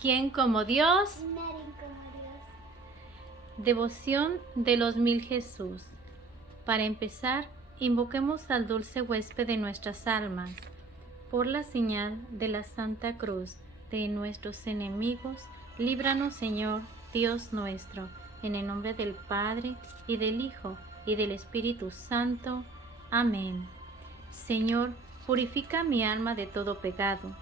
¿Quién como Dios? Nadie como Dios. Devoción de los 1000 Jesús. Para empezar, invoquemos al dulce huésped de nuestras almas. Por la señal de la Santa Cruz de nuestros enemigos, líbranos, Señor, Dios nuestro, en el nombre del Padre, y del Hijo, y del Espíritu Santo. Amén. Señor, purifica mi alma de todo pecado.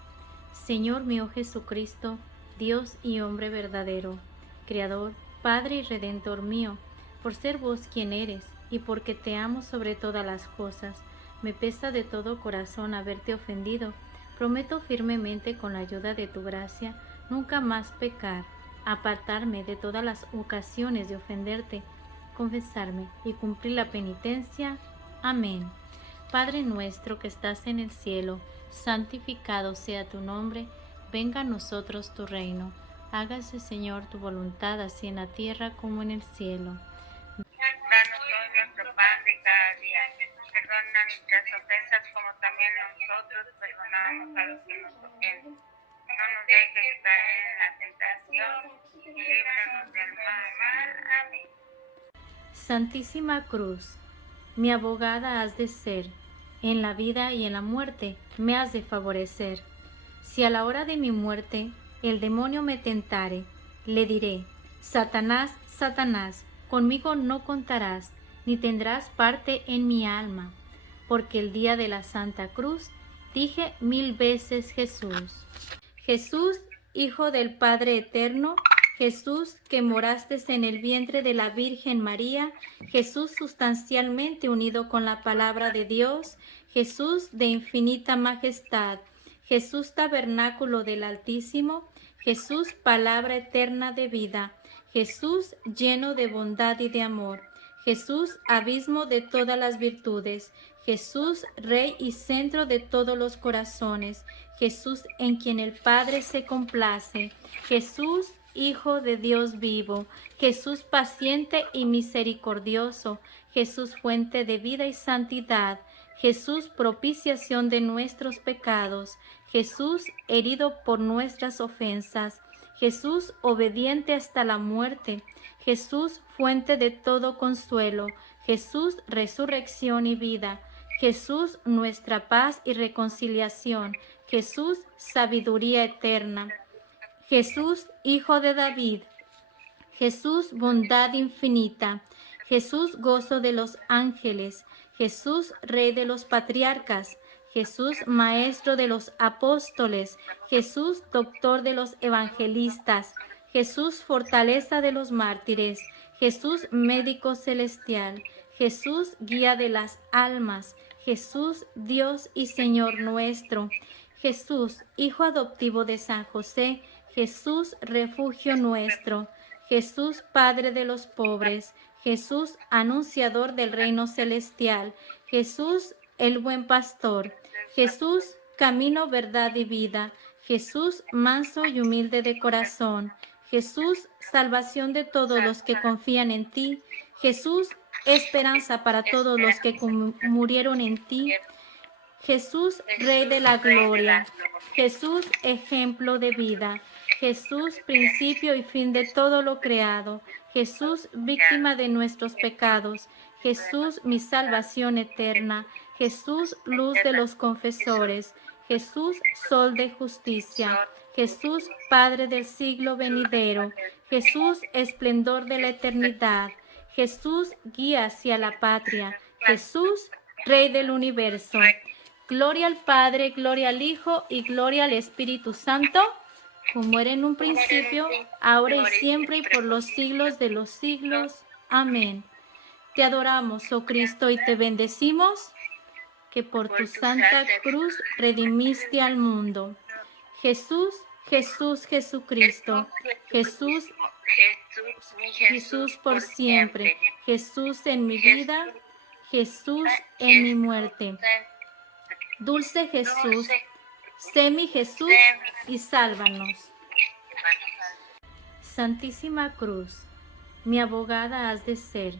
Señor mío Jesucristo, Dios y hombre verdadero, Creador, Padre y Redentor mío, por ser vos quien eres, y porque te amo sobre todas las cosas, me pesa de todo corazón haberte ofendido. Prometo firmemente, con la ayuda de tu gracia, nunca más pecar, apartarme de todas las ocasiones de ofenderte, confesarme y cumplir la penitencia. Amén. Padre nuestro que estás en el cielo, santificado sea tu nombre, venga a nosotros tu reino. Hágase, Señor, tu voluntad, así en la tierra como en el cielo. Danos hoy nuestro pan de cada día. Perdona nuestras ofensas como también nosotros perdonamos a los que nos ofenden. No nos dejes caer en la tentación y líbranos del mal. Amén. Santísima Cruz, mi abogada has de ser, en la vida y en la muerte me has de favorecer. Si a la hora de mi muerte el demonio me tentare, le diré: Satanás, Satanás, conmigo no contarás, ni tendrás parte en mi alma, porque el día de la Santa Cruz dije 1000 veces Jesús. Jesús, Hijo del Padre Eterno, Jesús que moraste en el vientre de la Virgen María, Jesús sustancialmente unido con la palabra de Dios, Jesús de infinita majestad, Jesús tabernáculo del Altísimo, Jesús palabra eterna de vida, Jesús lleno de bondad y de amor, Jesús abismo de todas las virtudes, Jesús Rey y centro de todos los corazones, Jesús en quien el Padre se complace, Jesús Hijo de Dios vivo, Jesús paciente y misericordioso, Jesús fuente de vida y santidad, Jesús propiciación de nuestros pecados, Jesús herido por nuestras ofensas, Jesús obediente hasta la muerte, Jesús fuente de todo consuelo, Jesús resurrección y vida, Jesús nuestra paz y reconciliación, Jesús sabiduría eterna, Jesús Hijo de David, Jesús bondad infinita, Jesús gozo de los ángeles, Jesús Rey de los patriarcas, Jesús Maestro de los apóstoles, Jesús Doctor de los evangelistas, Jesús fortaleza de los mártires, Jesús Médico celestial, Jesús Guía de las almas, Jesús Dios y Señor nuestro, Jesús Hijo adoptivo de San José, Jesús refugio nuestro, Jesús Padre de los pobres, Jesús anunciador del reino celestial, Jesús el buen pastor, Jesús camino, verdad y vida, Jesús manso y humilde de corazón, Jesús salvación de todos los que confían en ti, Jesús esperanza para todos los que murieron en ti, Jesús Rey de la gloria, Jesús ejemplo de vida, Jesús principio y fin de todo lo creado, Jesús víctima de nuestros pecados, Jesús mi salvación eterna, Jesús luz de los confesores, Jesús sol de justicia, Jesús Padre del siglo venidero, Jesús esplendor de la eternidad, Jesús guía hacia la patria, Jesús Rey del universo. Gloria al Padre, gloria al Hijo y gloria al Espíritu Santo, como era en un principio, ahora y siempre y por los siglos de los siglos. Amén. Te adoramos, oh Cristo, y te bendecimos, que por tu santa cruz redimiste al mundo. Jesús, Jesús, Jesucristo, Jesús, Jesús por siempre, Jesús en mi vida, Jesús en mi muerte. Dulce Jesús, sé mi Jesús y sálvanos. Santísima Cruz, mi abogada has de ser,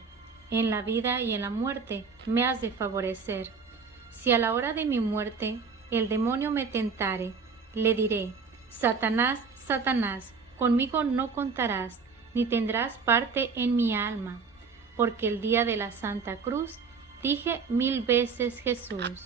en la vida y en la muerte me has de favorecer. Si a la hora de mi muerte el demonio me tentare, le diré: Satanás, Satanás, conmigo no contarás, ni tendrás parte en mi alma, porque el día de la Santa Cruz dije 1000 veces Jesús.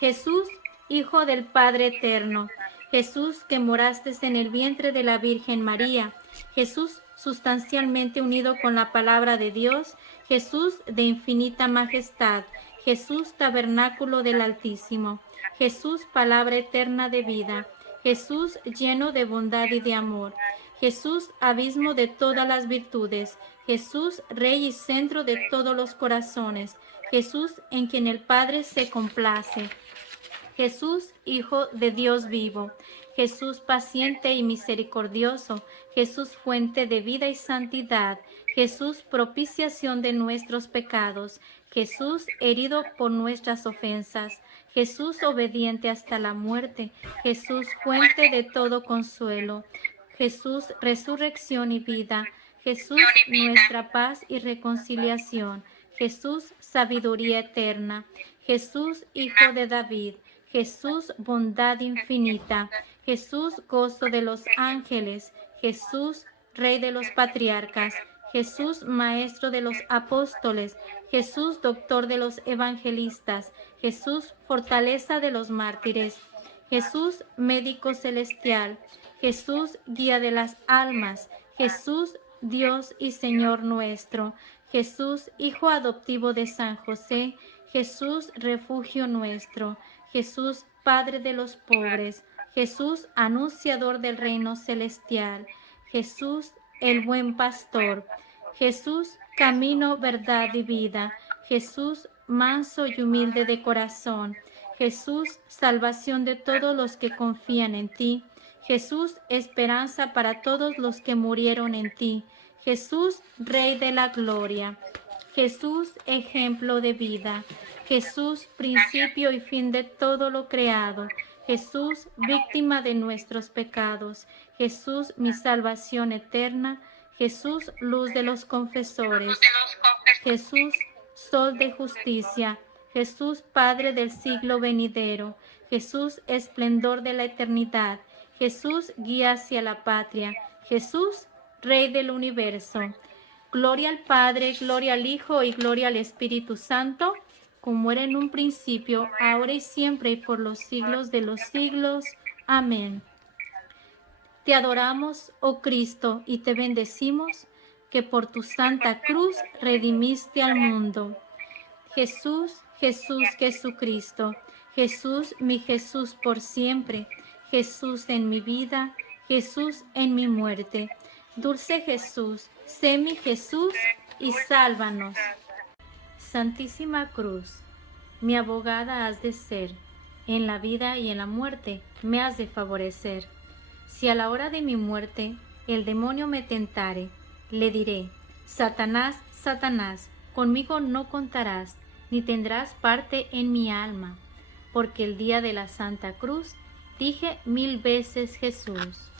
Jesús, Hijo del Padre Eterno, Jesús que moraste en el vientre de la Virgen María, Jesús sustancialmente unido con la palabra de Dios, Jesús de infinita majestad, Jesús tabernáculo del Altísimo, Jesús palabra eterna de vida, Jesús lleno de bondad y de amor, Jesús abismo de todas las virtudes, Jesús Rey y centro de todos los corazones, Jesús en quien el Padre se complace, Jesús, Hijo de Dios vivo, Jesús paciente y misericordioso, Jesús fuente de vida y santidad, Jesús propiciación de nuestros pecados, Jesús herido por nuestras ofensas, Jesús obediente hasta la muerte, Jesús fuente de todo consuelo, Jesús resurrección y vida, Jesús nuestra paz y reconciliación, Jesús sabiduría eterna, Jesús Hijo de David, Jesús bondad infinita, Jesús gozo de los ángeles, Jesús Rey de los patriarcas, Jesús Maestro de los apóstoles, Jesús Doctor de los evangelistas, Jesús fortaleza de los mártires, Jesús Médico celestial, Jesús Guía de las almas, Jesús Dios y Señor nuestro, Jesús Hijo adoptivo de San José, Jesús refugio nuestro, Jesús Padre de los pobres, Jesús anunciador del reino celestial, Jesús el buen pastor, Jesús camino, verdad y vida, Jesús manso y humilde de corazón, Jesús salvación de todos los que confían en ti, Jesús esperanza para todos los que murieron en ti, Jesús Rey de la gloria, Jesús ejemplo de vida, Jesús principio y fin de todo lo creado, Jesús víctima de nuestros pecados, Jesús mi salvación eterna, Jesús luz de los confesores, Jesús sol de justicia, Jesús Padre del siglo venidero, Jesús esplendor de la eternidad, Jesús guía hacia la patria, Jesús Rey del universo. Gloria al Padre, gloria al Hijo y gloria al Espíritu Santo, como era en un principio, ahora y siempre y por los siglos de los siglos. Amén. Te adoramos, oh Cristo, y te bendecimos, que por tu santa cruz redimiste al mundo. Jesús, Jesús, Jesucristo, Jesús, mi Jesús por siempre, Jesús en mi vida, Jesús en mi muerte. Dulce Jesús, sé mi Jesús y sálvanos. Santísima Cruz, mi abogada has de ser, en la vida y en la muerte me has de favorecer. Si a la hora de mi muerte el demonio me tentare, le diré, Satanás, Satanás, conmigo no contarás, ni tendrás parte en mi alma, porque el día de la Santa Cruz dije 1000 veces Jesús.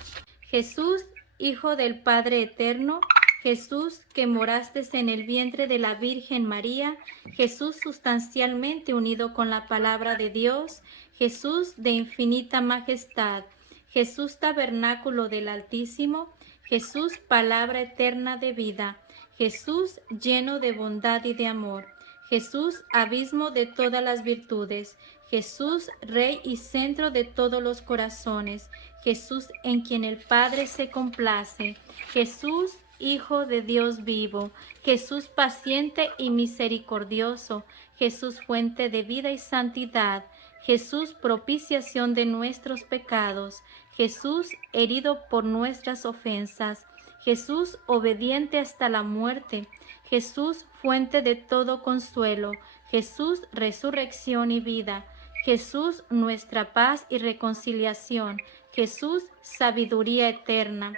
Jesús, Hijo del Padre Eterno, Jesús que moraste en el vientre de la Virgen María, Jesús sustancialmente unido con la palabra de Dios, Jesús de infinita majestad, Jesús tabernáculo del Altísimo, Jesús palabra eterna de vida, Jesús lleno de bondad y de amor, Jesús abismo de todas las virtudes, Jesús Rey y centro de todos los corazones, Jesús en quien el Padre se complace, Jesús Hijo de Dios vivo, Jesús paciente y misericordioso, Jesús fuente de vida y santidad, Jesús propiciación de nuestros pecados, Jesús herido por nuestras ofensas, Jesús obediente hasta la muerte, Jesús fuente de todo consuelo, Jesús resurrección y vida, Jesús nuestra paz y reconciliación, Jesús sabiduría eterna,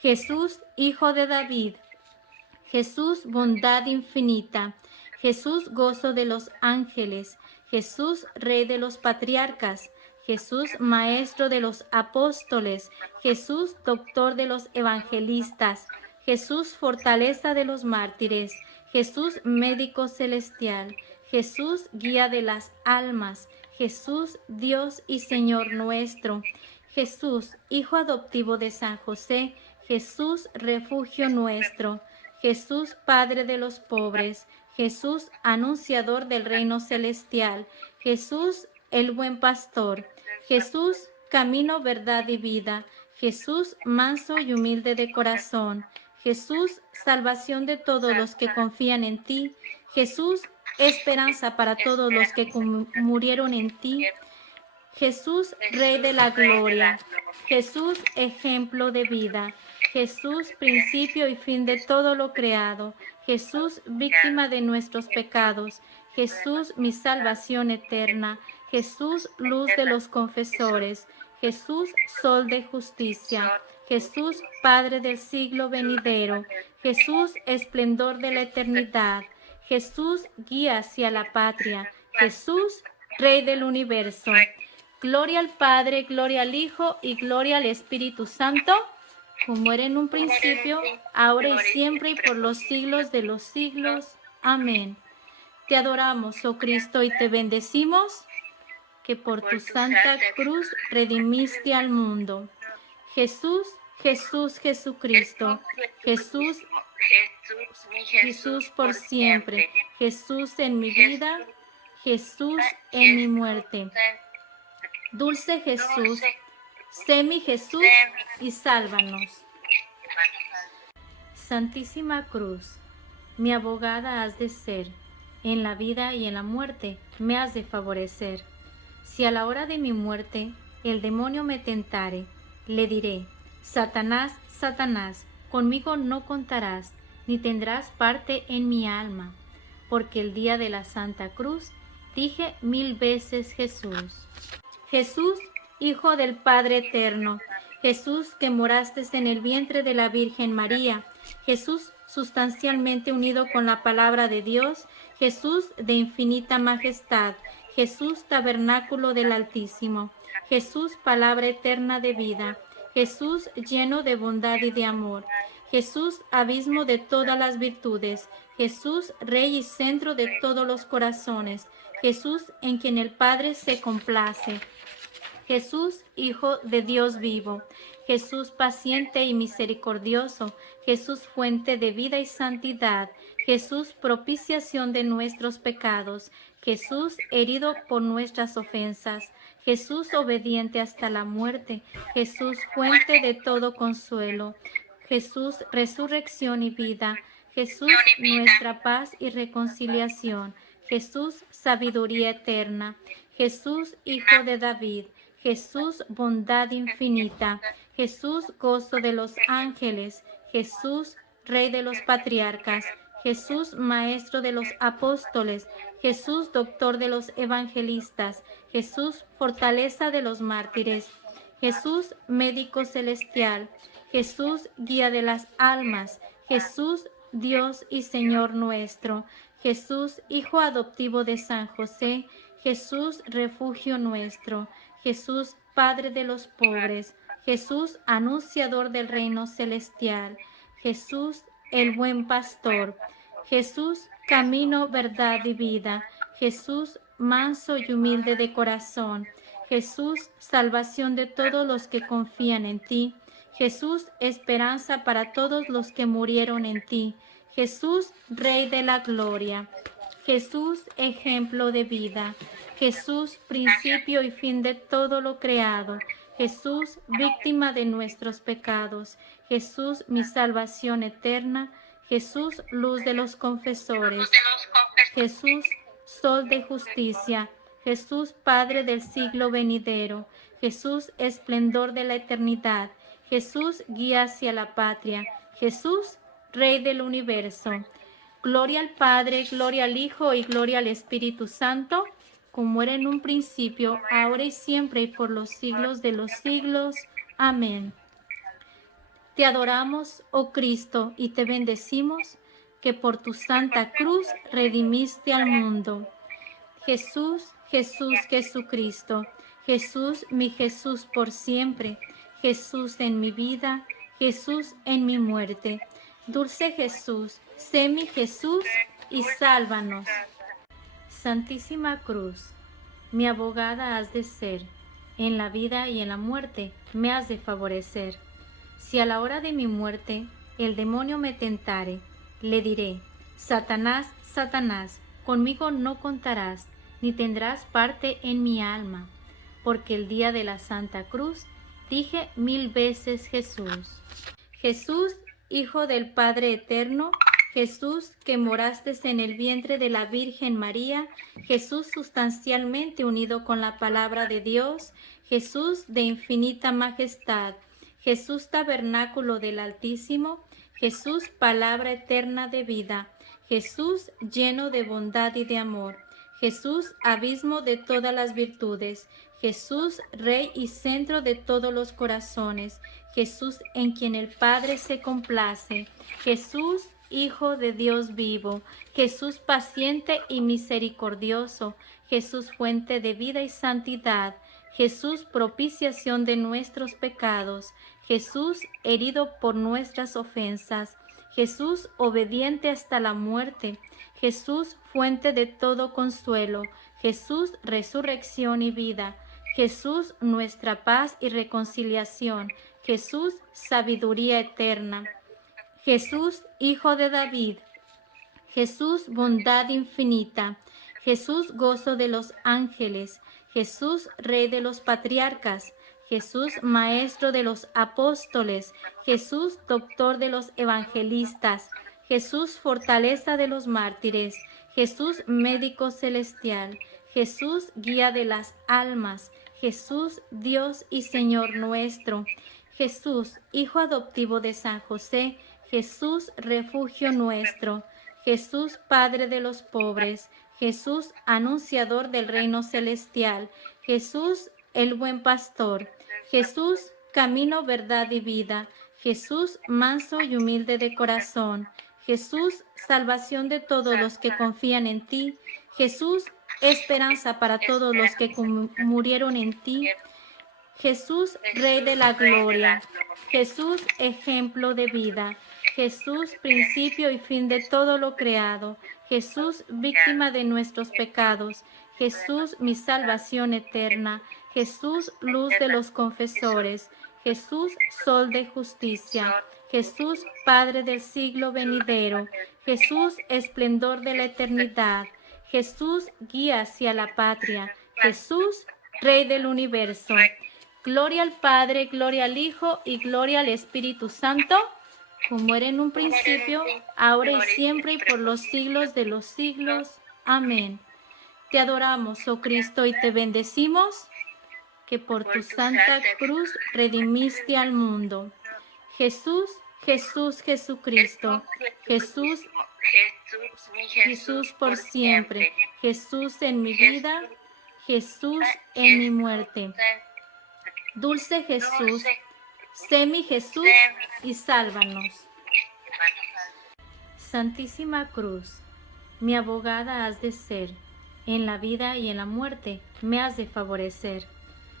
Jesús Hijo de David, Jesús bondad infinita, Jesús gozo de los ángeles, Jesús Rey de los patriarcas, Jesús Maestro de los apóstoles, Jesús Doctor de los evangelistas, Jesús fortaleza de los mártires, Jesús Médico celestial, Jesús Guía de las almas, Jesús Dios y Señor nuestro, Jesús, Hijo adoptivo de San José, Jesús, refugio nuestro, Jesús, Padre de los pobres, Jesús, anunciador del reino celestial, Jesús, el buen pastor, Jesús, camino, verdad y vida, Jesús, manso y humilde de corazón, Jesús, salvación de todos los que confían en ti, Jesús, esperanza para todos los que murieron en ti, Jesús, Rey de la Gloria, Jesús, ejemplo de vida, Jesús, principio y fin de todo lo creado, Jesús, víctima de nuestros pecados, Jesús, mi salvación eterna, Jesús, luz de los confesores, Jesús, sol de justicia, Jesús, Padre del siglo venidero, Jesús, esplendor de la eternidad, Jesús, guía hacia la patria, Jesús, Rey del universo. Gloria al Padre, gloria al Hijo y gloria al Espíritu Santo, como era en un principio, ahora y siempre y por los siglos de los siglos. Amén. Te adoramos, oh Cristo, y te bendecimos, que por tu santa cruz redimiste al mundo. Jesús, Jesús, Jesucristo, Jesús, Jesús por siempre, Jesús en mi vida, Jesús en mi muerte. Dulce Jesús, sé mi Jesús y sálvanos. Santísima Cruz, mi abogada has de ser, en la vida y en la muerte me has de favorecer. Si a la hora de mi muerte el demonio me tentare, le diré, Satanás, Satanás, conmigo no contarás, ni tendrás parte en mi alma, porque el día de la Santa Cruz dije 1000 veces Jesús. Jesús, Hijo del Padre Eterno, Jesús que moraste en el vientre de la Virgen María, Jesús sustancialmente unido con la palabra de Dios, Jesús de infinita majestad, Jesús tabernáculo del Altísimo, Jesús palabra eterna de vida, Jesús lleno de bondad y de amor, Jesús abismo de todas las virtudes, Jesús Rey y centro de todos los corazones, Jesús en quien el Padre se complace, Jesús, Hijo de Dios vivo, Jesús paciente y misericordioso, Jesús fuente de vida y santidad, Jesús propiciación de nuestros pecados, Jesús herido por nuestras ofensas, Jesús obediente hasta la muerte, Jesús fuente de todo consuelo, Jesús resurrección y vida, Jesús nuestra paz y reconciliación, Jesús sabiduría eterna, Jesús Hijo de David, Jesús, bondad infinita, Jesús, gozo de los ángeles, Jesús, Rey de los patriarcas, Jesús, Maestro de los apóstoles, Jesús, Doctor de los evangelistas, Jesús, fortaleza de los mártires, Jesús, Médico celestial, Jesús, Guía de las almas, Jesús, Dios y Señor nuestro, Jesús, Hijo adoptivo de San José, Jesús, refugio nuestro, Jesús, Padre de los pobres, Jesús, anunciador del reino celestial, Jesús, el buen pastor, Jesús, camino, verdad y vida, Jesús, manso y humilde de corazón, Jesús, salvación de todos los que confían en ti, Jesús, esperanza para todos los que murieron en ti, Jesús, Rey de la gloria, Jesús, ejemplo de vida, Jesús, principio y fin de todo lo creado, Jesús, víctima de nuestros pecados, Jesús, mi salvación eterna, Jesús, luz de los confesores, Jesús, sol de justicia, Jesús, Padre del siglo venidero, Jesús, esplendor de la eternidad, Jesús, guía hacia la patria, Jesús, Rey del universo. Gloria al Padre, gloria al Hijo y gloria al Espíritu Santo, como era en un principio, ahora y siempre y por los siglos de los siglos. Amén. Te adoramos, oh Cristo, y te bendecimos, que por tu santa cruz redimiste al mundo. Jesús, Jesús, Jesucristo, Jesús, mi Jesús por siempre, Jesús en mi vida, Jesús en mi muerte. Dulce Jesús, sé mi Jesús y sálvanos. Santísima Cruz, mi abogada has de ser, en la vida y en la muerte me has de favorecer. Si a la hora de mi muerte el demonio me tentare, le diré: Satanás, Satanás, conmigo no contarás, ni tendrás parte en mi alma, porque el día de la Santa Cruz dije 1000 veces Jesús. Jesús, Hijo del Padre Eterno, Jesús que moraste en el vientre de la Virgen María, Jesús sustancialmente unido con la palabra de Dios, Jesús de infinita majestad, Jesús tabernáculo del Altísimo, Jesús palabra eterna de vida, Jesús lleno de bondad y de amor, Jesús abismo de todas las virtudes, Jesús Rey y centro de todos los corazones, Jesús en quien el Padre se complace, Jesús Hijo de Dios vivo, Jesús paciente y misericordioso, Jesús fuente de vida y santidad, Jesús propiciación de nuestros pecados, Jesús herido por nuestras ofensas, Jesús obediente hasta la muerte, Jesús fuente de todo consuelo, Jesús resurrección y vida, Jesús nuestra paz y reconciliación, Jesús sabiduría eterna, Jesús Hijo de David, Jesús bondad infinita, Jesús gozo de los ángeles, Jesús Rey de los patriarcas, Jesús Maestro de los apóstoles, Jesús Doctor de los evangelistas, Jesús fortaleza de los mártires, Jesús Médico celestial, Jesús Guía de las almas, Jesús Dios y Señor nuestro, Jesús Hijo adoptivo de San José, Jesús refugio nuestro, Jesús Padre de los pobres, Jesús anunciador del reino celestial, Jesús el buen pastor, Jesús camino, verdad y vida, Jesús manso y humilde de corazón, Jesús salvación de todos los que confían en ti, Jesús esperanza para todos los que murieron en ti, Jesús Rey de la gloria, Jesús ejemplo de vida, Jesús principio y fin de todo lo creado, Jesús víctima de nuestros pecados, Jesús mi salvación eterna, Jesús luz de los confesores, Jesús sol de justicia, Jesús Padre del siglo venidero, Jesús esplendor de la eternidad, Jesús guía hacia la patria, Jesús Rey del universo. Gloria al Padre, gloria al Hijo y gloria al Espíritu Santo, como era en un principio, ahora y siempre y por los siglos de los siglos. Amén. Te adoramos, oh Cristo, y te bendecimos, que por tu santa cruz redimiste al mundo. Jesús, Jesús, Jesucristo, Jesús, Jesús por siempre, Jesús en mi vida, Jesús en mi muerte. Dulce Jesús, sé mi Jesús y sálvanos. Santísima Cruz, mi abogada has de ser, en la vida y en la muerte me has de favorecer.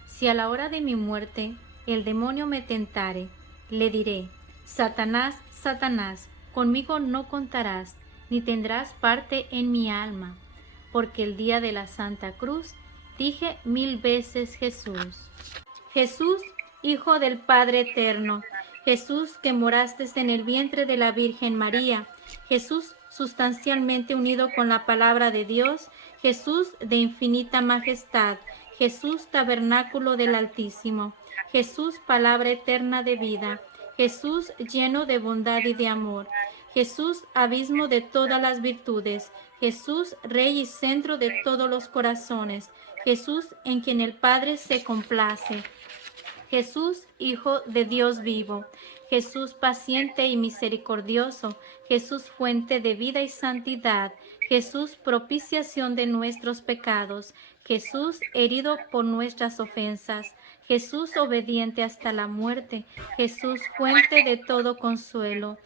Si a la hora de mi muerte el demonio me tentare, le diré: Satanás, Satanás, conmigo no contarás, ni tendrás parte en mi alma, porque el día de la Santa Cruz dije 1000 veces Jesús. Jesús, Hijo del Padre Eterno, Jesús que moraste en el vientre de la Virgen María, Jesús sustancialmente unido con la palabra de Dios, Jesús de infinita majestad, Jesús tabernáculo del Altísimo, Jesús palabra eterna de vida, Jesús lleno de bondad y de amor, Jesús abismo de todas las virtudes, Jesús Rey y centro de todos los corazones, Jesús en quien el Padre se complace, Jesús, Hijo de Dios vivo, Jesús paciente y misericordioso, Jesús fuente de vida y santidad, Jesús propiciación de nuestros pecados, Jesús herido por nuestras ofensas, Jesús obediente hasta la muerte, Jesús fuente de todo consuelo,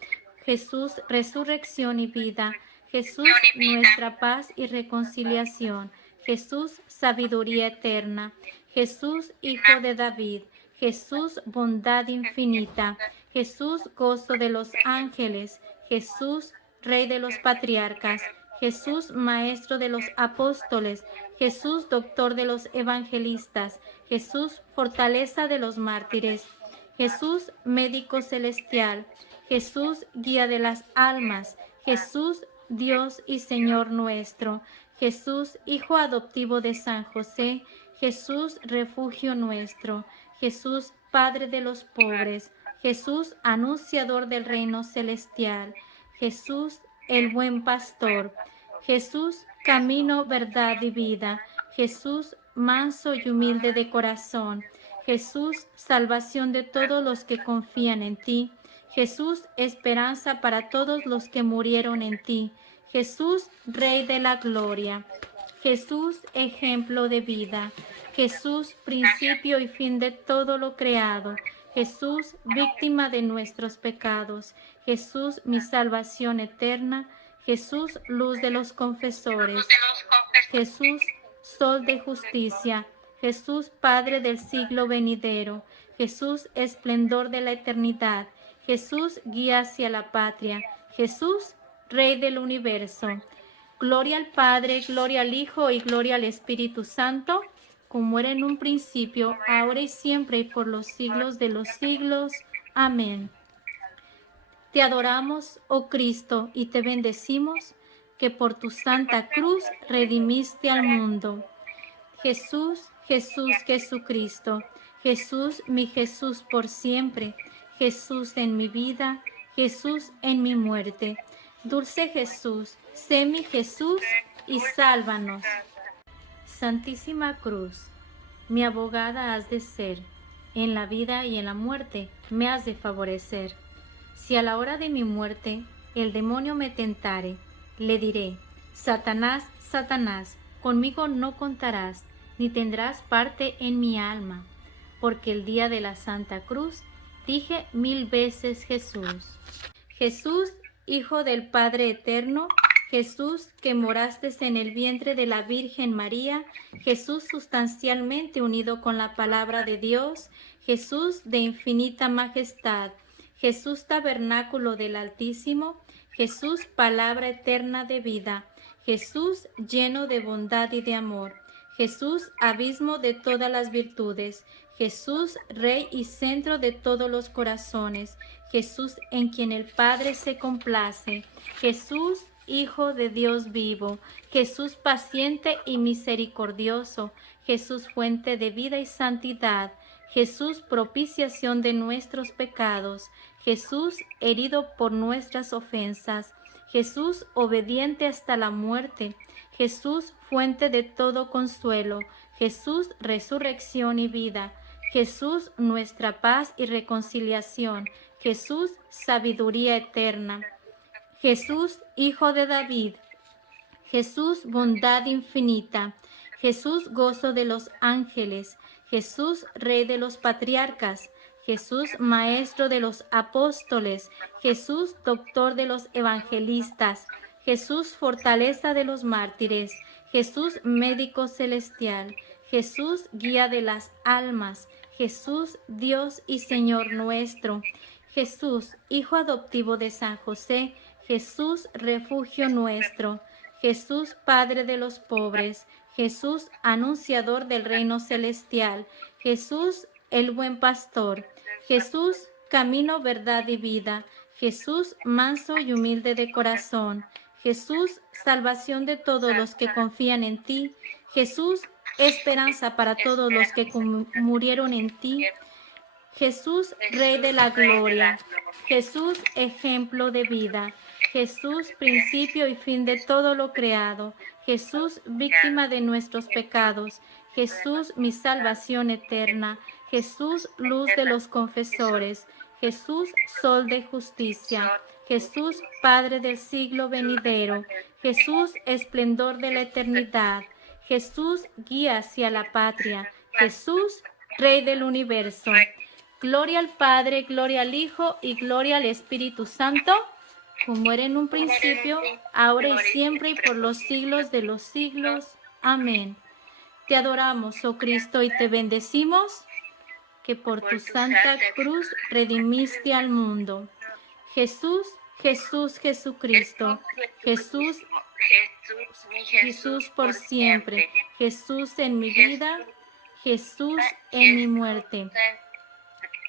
Jesús resurrección y vida, Jesús nuestra paz y reconciliación, Jesús sabiduría eterna, Jesús Hijo de David, Jesús bondad infinita, Jesús gozo de los ángeles, Jesús Rey de los patriarcas, Jesús, Maestro de los apóstoles, Jesús, Doctor de los evangelistas, Jesús, fortaleza de los mártires, Jesús, Médico celestial, Jesús, Guía de las almas, Jesús, Dios y Señor nuestro, Jesús, Hijo adoptivo de San José, Jesús, refugio nuestro, Jesús, Padre de los pobres, Jesús, anunciador del reino celestial, Jesús, el buen pastor, Jesús, camino, verdad y vida, Jesús, manso y humilde de corazón, Jesús, salvación de todos los que confían en ti, Jesús, esperanza para todos los que murieron en ti, Jesús, Rey de la gloria, Jesús, ejemplo de vida, Jesús, principio y fin de todo lo creado, Jesús, víctima de nuestros pecados, Jesús, mi salvación eterna, Jesús, luz de los confesores, Jesús, sol de justicia, Jesús, Padre del siglo venidero, Jesús, esplendor de la eternidad, Jesús, guía hacia la patria, Jesús, Rey del universo. Gloria al Padre, gloria al Hijo y gloria al Espíritu Santo, como era en un principio, ahora y siempre y por los siglos de los siglos. Amén. Te adoramos, oh Cristo, y te bendecimos, que por tu santa cruz redimiste al mundo. Jesús, Jesús, Jesucristo, Jesús, mi Jesús por siempre, Jesús en mi vida, Jesús en mi muerte. Dulce Jesús, sé mi Jesús y sálvanos. Santísima Cruz, mi abogada has de ser, en la vida y en la muerte me has de favorecer. Si a la hora de mi muerte el demonio me tentare, le diré: Satanás, Satanás, conmigo no contarás, ni tendrás parte en mi alma, porque el día de la Santa Cruz dije 1000 veces Jesús. Jesús, Hijo del Padre Eterno, Jesús, que moraste en el vientre de la Virgen María, Jesús sustancialmente unido con la palabra de Dios, Jesús de infinita majestad, Jesús tabernáculo del Altísimo, Jesús palabra eterna de vida, Jesús lleno de bondad y de amor, Jesús abismo de todas las virtudes, Jesús Rey y centro de todos los corazones, Jesús en quien el Padre se complace, Jesús Hijo de Dios vivo, Jesús paciente y misericordioso, Jesús fuente de vida y santidad, Jesús propiciación de nuestros pecados, Jesús herido por nuestras ofensas, Jesús obediente hasta la muerte, Jesús fuente de todo consuelo, Jesús resurrección y vida, Jesús nuestra paz y reconciliación, Jesús sabiduría eterna, Jesús Hijo de David, Jesús bondad infinita, Jesús gozo de los ángeles, Jesús Rey de los patriarcas, Jesús Maestro de los apóstoles, Jesús Doctor de los evangelistas, Jesús fortaleza de los mártires, Jesús Médico celestial, Jesús Guía de las almas, Jesús Dios y Señor nuestro, Jesús Hijo adoptivo de San José, Jesús refugio nuestro, Jesús Padre de los pobres, Jesús anunciador del reino celestial, Jesús el buen pastor, Jesús camino, verdad y vida, Jesús manso y humilde de corazón, Jesús salvación de todos los que confían en ti, Jesús esperanza para todos los que murieron en ti, Jesús Rey de la gloria, Jesús ejemplo de vida, Jesús principio y fin de todo lo creado, Jesús víctima de nuestros pecados, Jesús mi salvación eterna, Jesús luz de los confesores, Jesús sol de justicia, Jesús Padre del siglo venidero, Jesús esplendor de la eternidad, Jesús guía hacia la patria, Jesús Rey del universo. Gloria al Padre, gloria al Hijo y gloria al Espíritu Santo, como era en un principio, ahora y siempre y por los siglos de los siglos. Amén. Te adoramos, oh Cristo, y te bendecimos, que por tu santa cruz redimiste al mundo. Jesús, Jesús, Jesucristo, Jesús, Jesús, mi Jesús por siempre, Jesús en mi vida, Jesús en mi muerte.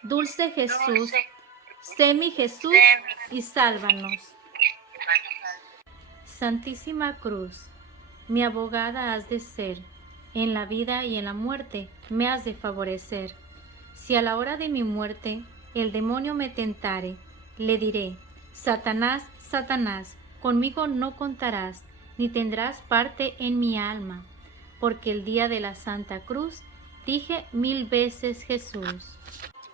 Dulce Jesús, sé mi Jesús y sálvanos. Santísima Cruz, mi abogada has de ser, en la vida y en la muerte me has de favorecer. Si a la hora de mi muerte el demonio me tentare, le diré, Satanás, Satanás, conmigo no contarás, ni tendrás parte en mi alma, porque el día de la Santa Cruz dije 1000 veces Jesús.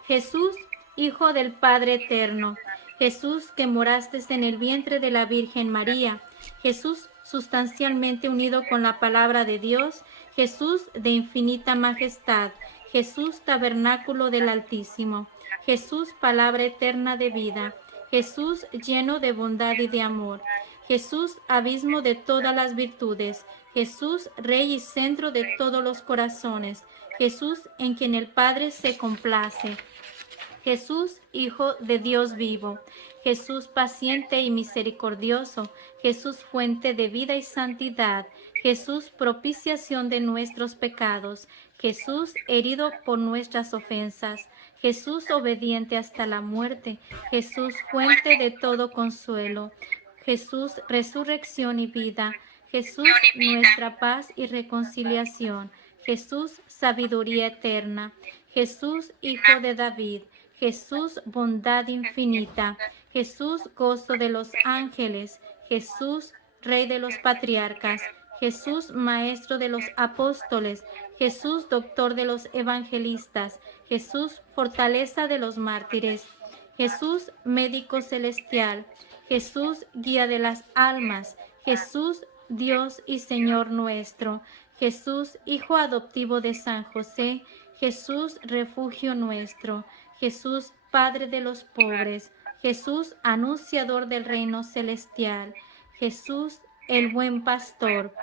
Jesús, Hijo del Padre Eterno, Jesús que moraste en el vientre de la Virgen María, Jesús sustancialmente unido con la palabra de Dios, Jesús de infinita majestad, Jesús tabernáculo del Altísimo, Jesús palabra eterna de vida, Jesús lleno de bondad y de amor, Jesús abismo de todas las virtudes, Jesús rey y centro de todos los corazones, Jesús en quien el Padre se complace, Jesús, Hijo de Dios vivo, Jesús paciente y misericordioso, Jesús fuente de vida y santidad, Jesús propiciación de nuestros pecados, Jesús herido por nuestras ofensas, Jesús obediente hasta la muerte, Jesús fuente de todo consuelo, Jesús resurrección y vida, Jesús nuestra paz y reconciliación, Jesús sabiduría eterna, Jesús Hijo de David, Jesús bondad infinita, Jesús gozo de los ángeles, Jesús Rey de los patriarcas, Jesús Maestro de los apóstoles, Jesús Doctor de los evangelistas, Jesús fortaleza de los mártires, Jesús Médico celestial, Jesús Guía de las almas, Jesús Dios y Señor nuestro, Jesús Hijo adoptivo de San José, Jesús refugio nuestro, Jesús Padre de los pobres, Jesús anunciador del reino celestial, Jesús el buen pastor,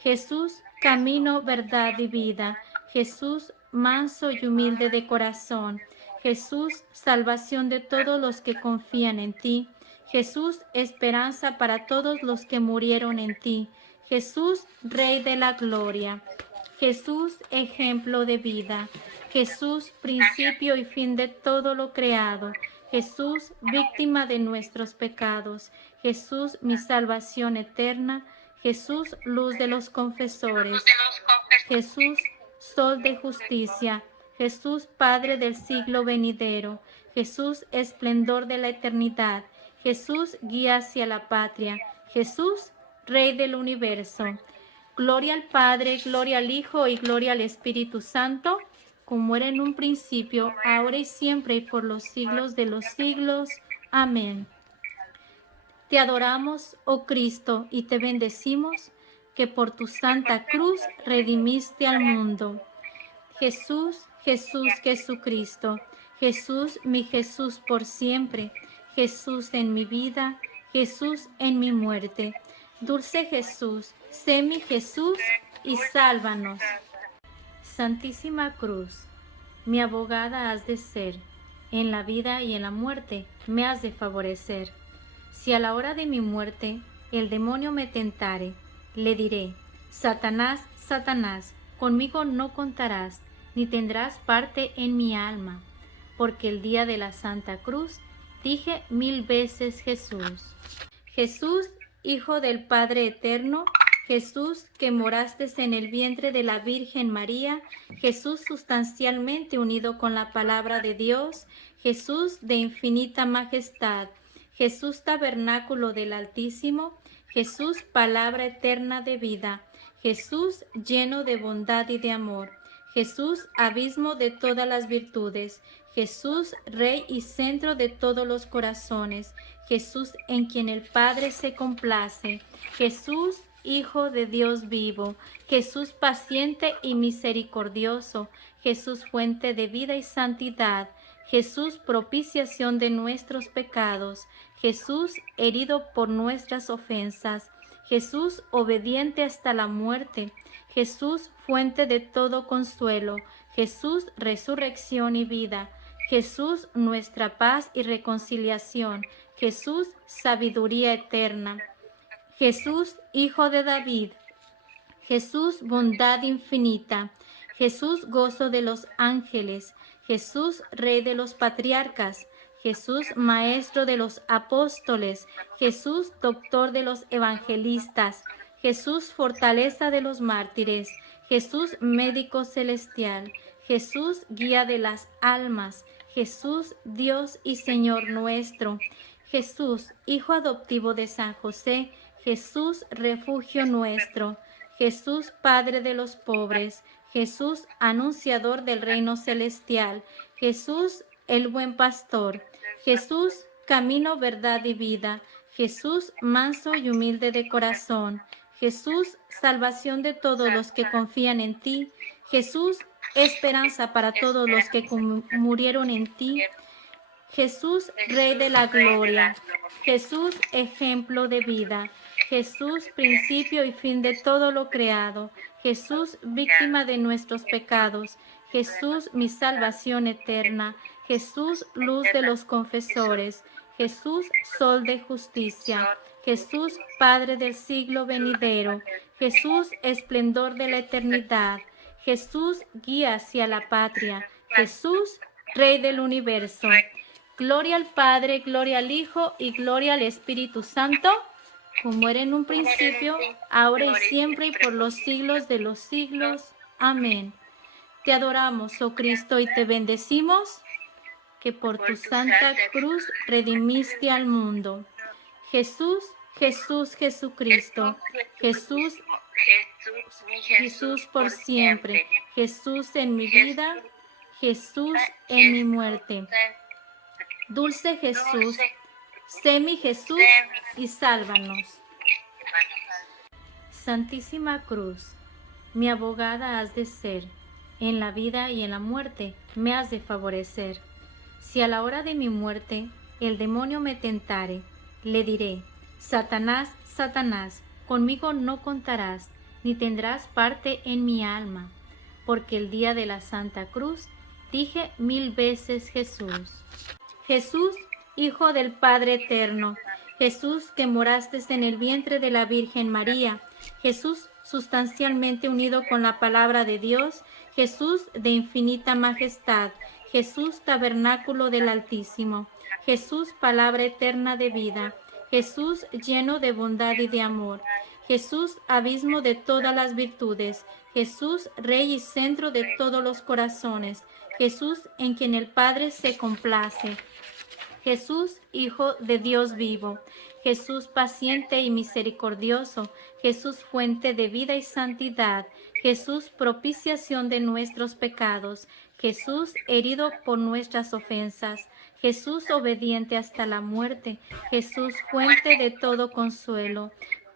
Jesús camino, verdad y vida, Jesús manso y humilde de corazón, Jesús salvación de todos los que confían en ti, Jesús esperanza para todos los que murieron en ti, Jesús Rey de la gloria, Jesús ejemplo de vida, Jesús principio y fin de todo lo creado, Jesús víctima de nuestros pecados, Jesús mi salvación eterna, Jesús luz de los confesores, Jesús sol de justicia, Jesús Padre del siglo venidero, Jesús esplendor de la eternidad, Jesús guía hacia la patria, Jesús Rey del universo. Gloria al Padre, gloria al Hijo y gloria al Espíritu Santo, como era en un principio, ahora y siempre y por los siglos de los siglos. Amén. Te adoramos, oh Cristo, y te bendecimos, que por tu santa cruz redimiste al mundo. Jesús, Jesús, Jesucristo, Jesús, mi Jesús por siempre, Jesús en mi vida, Jesús en mi muerte. Dulce Jesús, sé mi Jesús y sálvanos. Santísima Cruz, mi abogada has de ser, en la vida y en la muerte me has de favorecer. Si a la hora de mi muerte el demonio me tentare, le diré, Satanás, Satanás, conmigo no contarás, ni tendrás parte en mi alma, porque el día de la Santa Cruz dije 1000 veces Jesús. Jesús, Hijo del Padre Eterno, Jesús que moraste en el vientre de la Virgen María, Jesús sustancialmente unido con la palabra de Dios, Jesús de infinita majestad, Jesús tabernáculo del Altísimo, Jesús palabra eterna de vida, Jesús lleno de bondad y de amor, Jesús abismo de todas las virtudes, Jesús Rey y centro de todos los corazones, Jesús en quien el Padre se complace, Jesús Hijo de Dios vivo, Jesús paciente y misericordioso, Jesús fuente de vida y santidad, Jesús propiciación de nuestros pecados, Jesús herido por nuestras ofensas, Jesús obediente hasta la muerte, Jesús fuente de todo consuelo, Jesús resurrección y vida, Jesús nuestra paz y reconciliación, Jesús sabiduría eterna, Jesús, Hijo de David. Jesús, bondad infinita. Jesús, gozo de los ángeles. Jesús, Rey de los patriarcas. Jesús, Maestro de los apóstoles. Jesús, Doctor de los evangelistas. Jesús, fortaleza de los mártires. Jesús, médico celestial. Jesús, guía de las almas. Jesús, Dios y Señor nuestro. Jesús, Hijo adoptivo de San José. Jesús, refugio nuestro. Jesús, Padre de los pobres. Jesús, anunciador del reino celestial. Jesús, el buen pastor. Jesús, camino, verdad y vida. Jesús, manso y humilde de corazón. Jesús, salvación de todos los que confían en ti. Jesús, esperanza para todos los que murieron en ti. Jesús, Rey de la gloria. Jesús, ejemplo de vida. Jesús, principio y fin de todo lo creado. Jesús, víctima de nuestros pecados. Jesús, mi salvación eterna. Jesús, luz de los confesores. Jesús, sol de justicia. Jesús, Padre del siglo venidero. Jesús, esplendor de la eternidad. Jesús, guía hacia la patria. Jesús, Rey del universo. Gloria al Padre, gloria al Hijo y gloria al Espíritu Santo, como era en un principio, ahora y siempre y por los siglos de los siglos. Amén. Te adoramos, oh Cristo, y te bendecimos, que por tu santa cruz redimiste al mundo. Jesús, Jesús, Jesucristo, Jesús, Jesús por siempre, Jesús en mi vida, Jesús en mi muerte. Dulce Jesús, sé mi Jesús y sálvanos. Santísima Cruz, mi abogada has de ser, en la vida y en la muerte me has de favorecer. Si a la hora de mi muerte el demonio me tentare, le diré: Satanás, Satanás, conmigo no contarás, ni tendrás parte en mi alma, porque el día de la Santa Cruz dije 1000 veces Jesús. Jesús, Hijo del Padre eterno, Jesús que moraste en el vientre de la Virgen María, Jesús sustancialmente unido con la palabra de Dios, Jesús de infinita majestad, Jesús tabernáculo del Altísimo, Jesús palabra eterna de vida, Jesús lleno de bondad y de amor, Jesús abismo de todas las virtudes, Jesús Rey y centro de todos los corazones, Jesús en quien el Padre se complace. Jesús, Hijo de Dios vivo, Jesús paciente y misericordioso, Jesús fuente de vida y santidad, Jesús propiciación de nuestros pecados, Jesús herido por nuestras ofensas, Jesús obediente hasta la muerte, Jesús fuente de todo consuelo,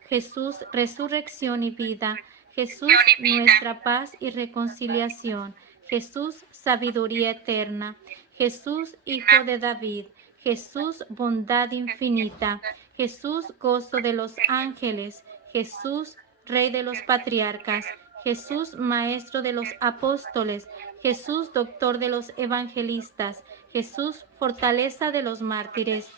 Jesús resurrección y vida, Jesús nuestra paz y reconciliación, Jesús sabiduría eterna, Jesús Hijo de David, Jesús, bondad infinita, Jesús, gozo de los ángeles, Jesús, Rey de los patriarcas, Jesús, Maestro de los apóstoles, Jesús, Doctor de los evangelistas, Jesús, fortaleza de los mártires,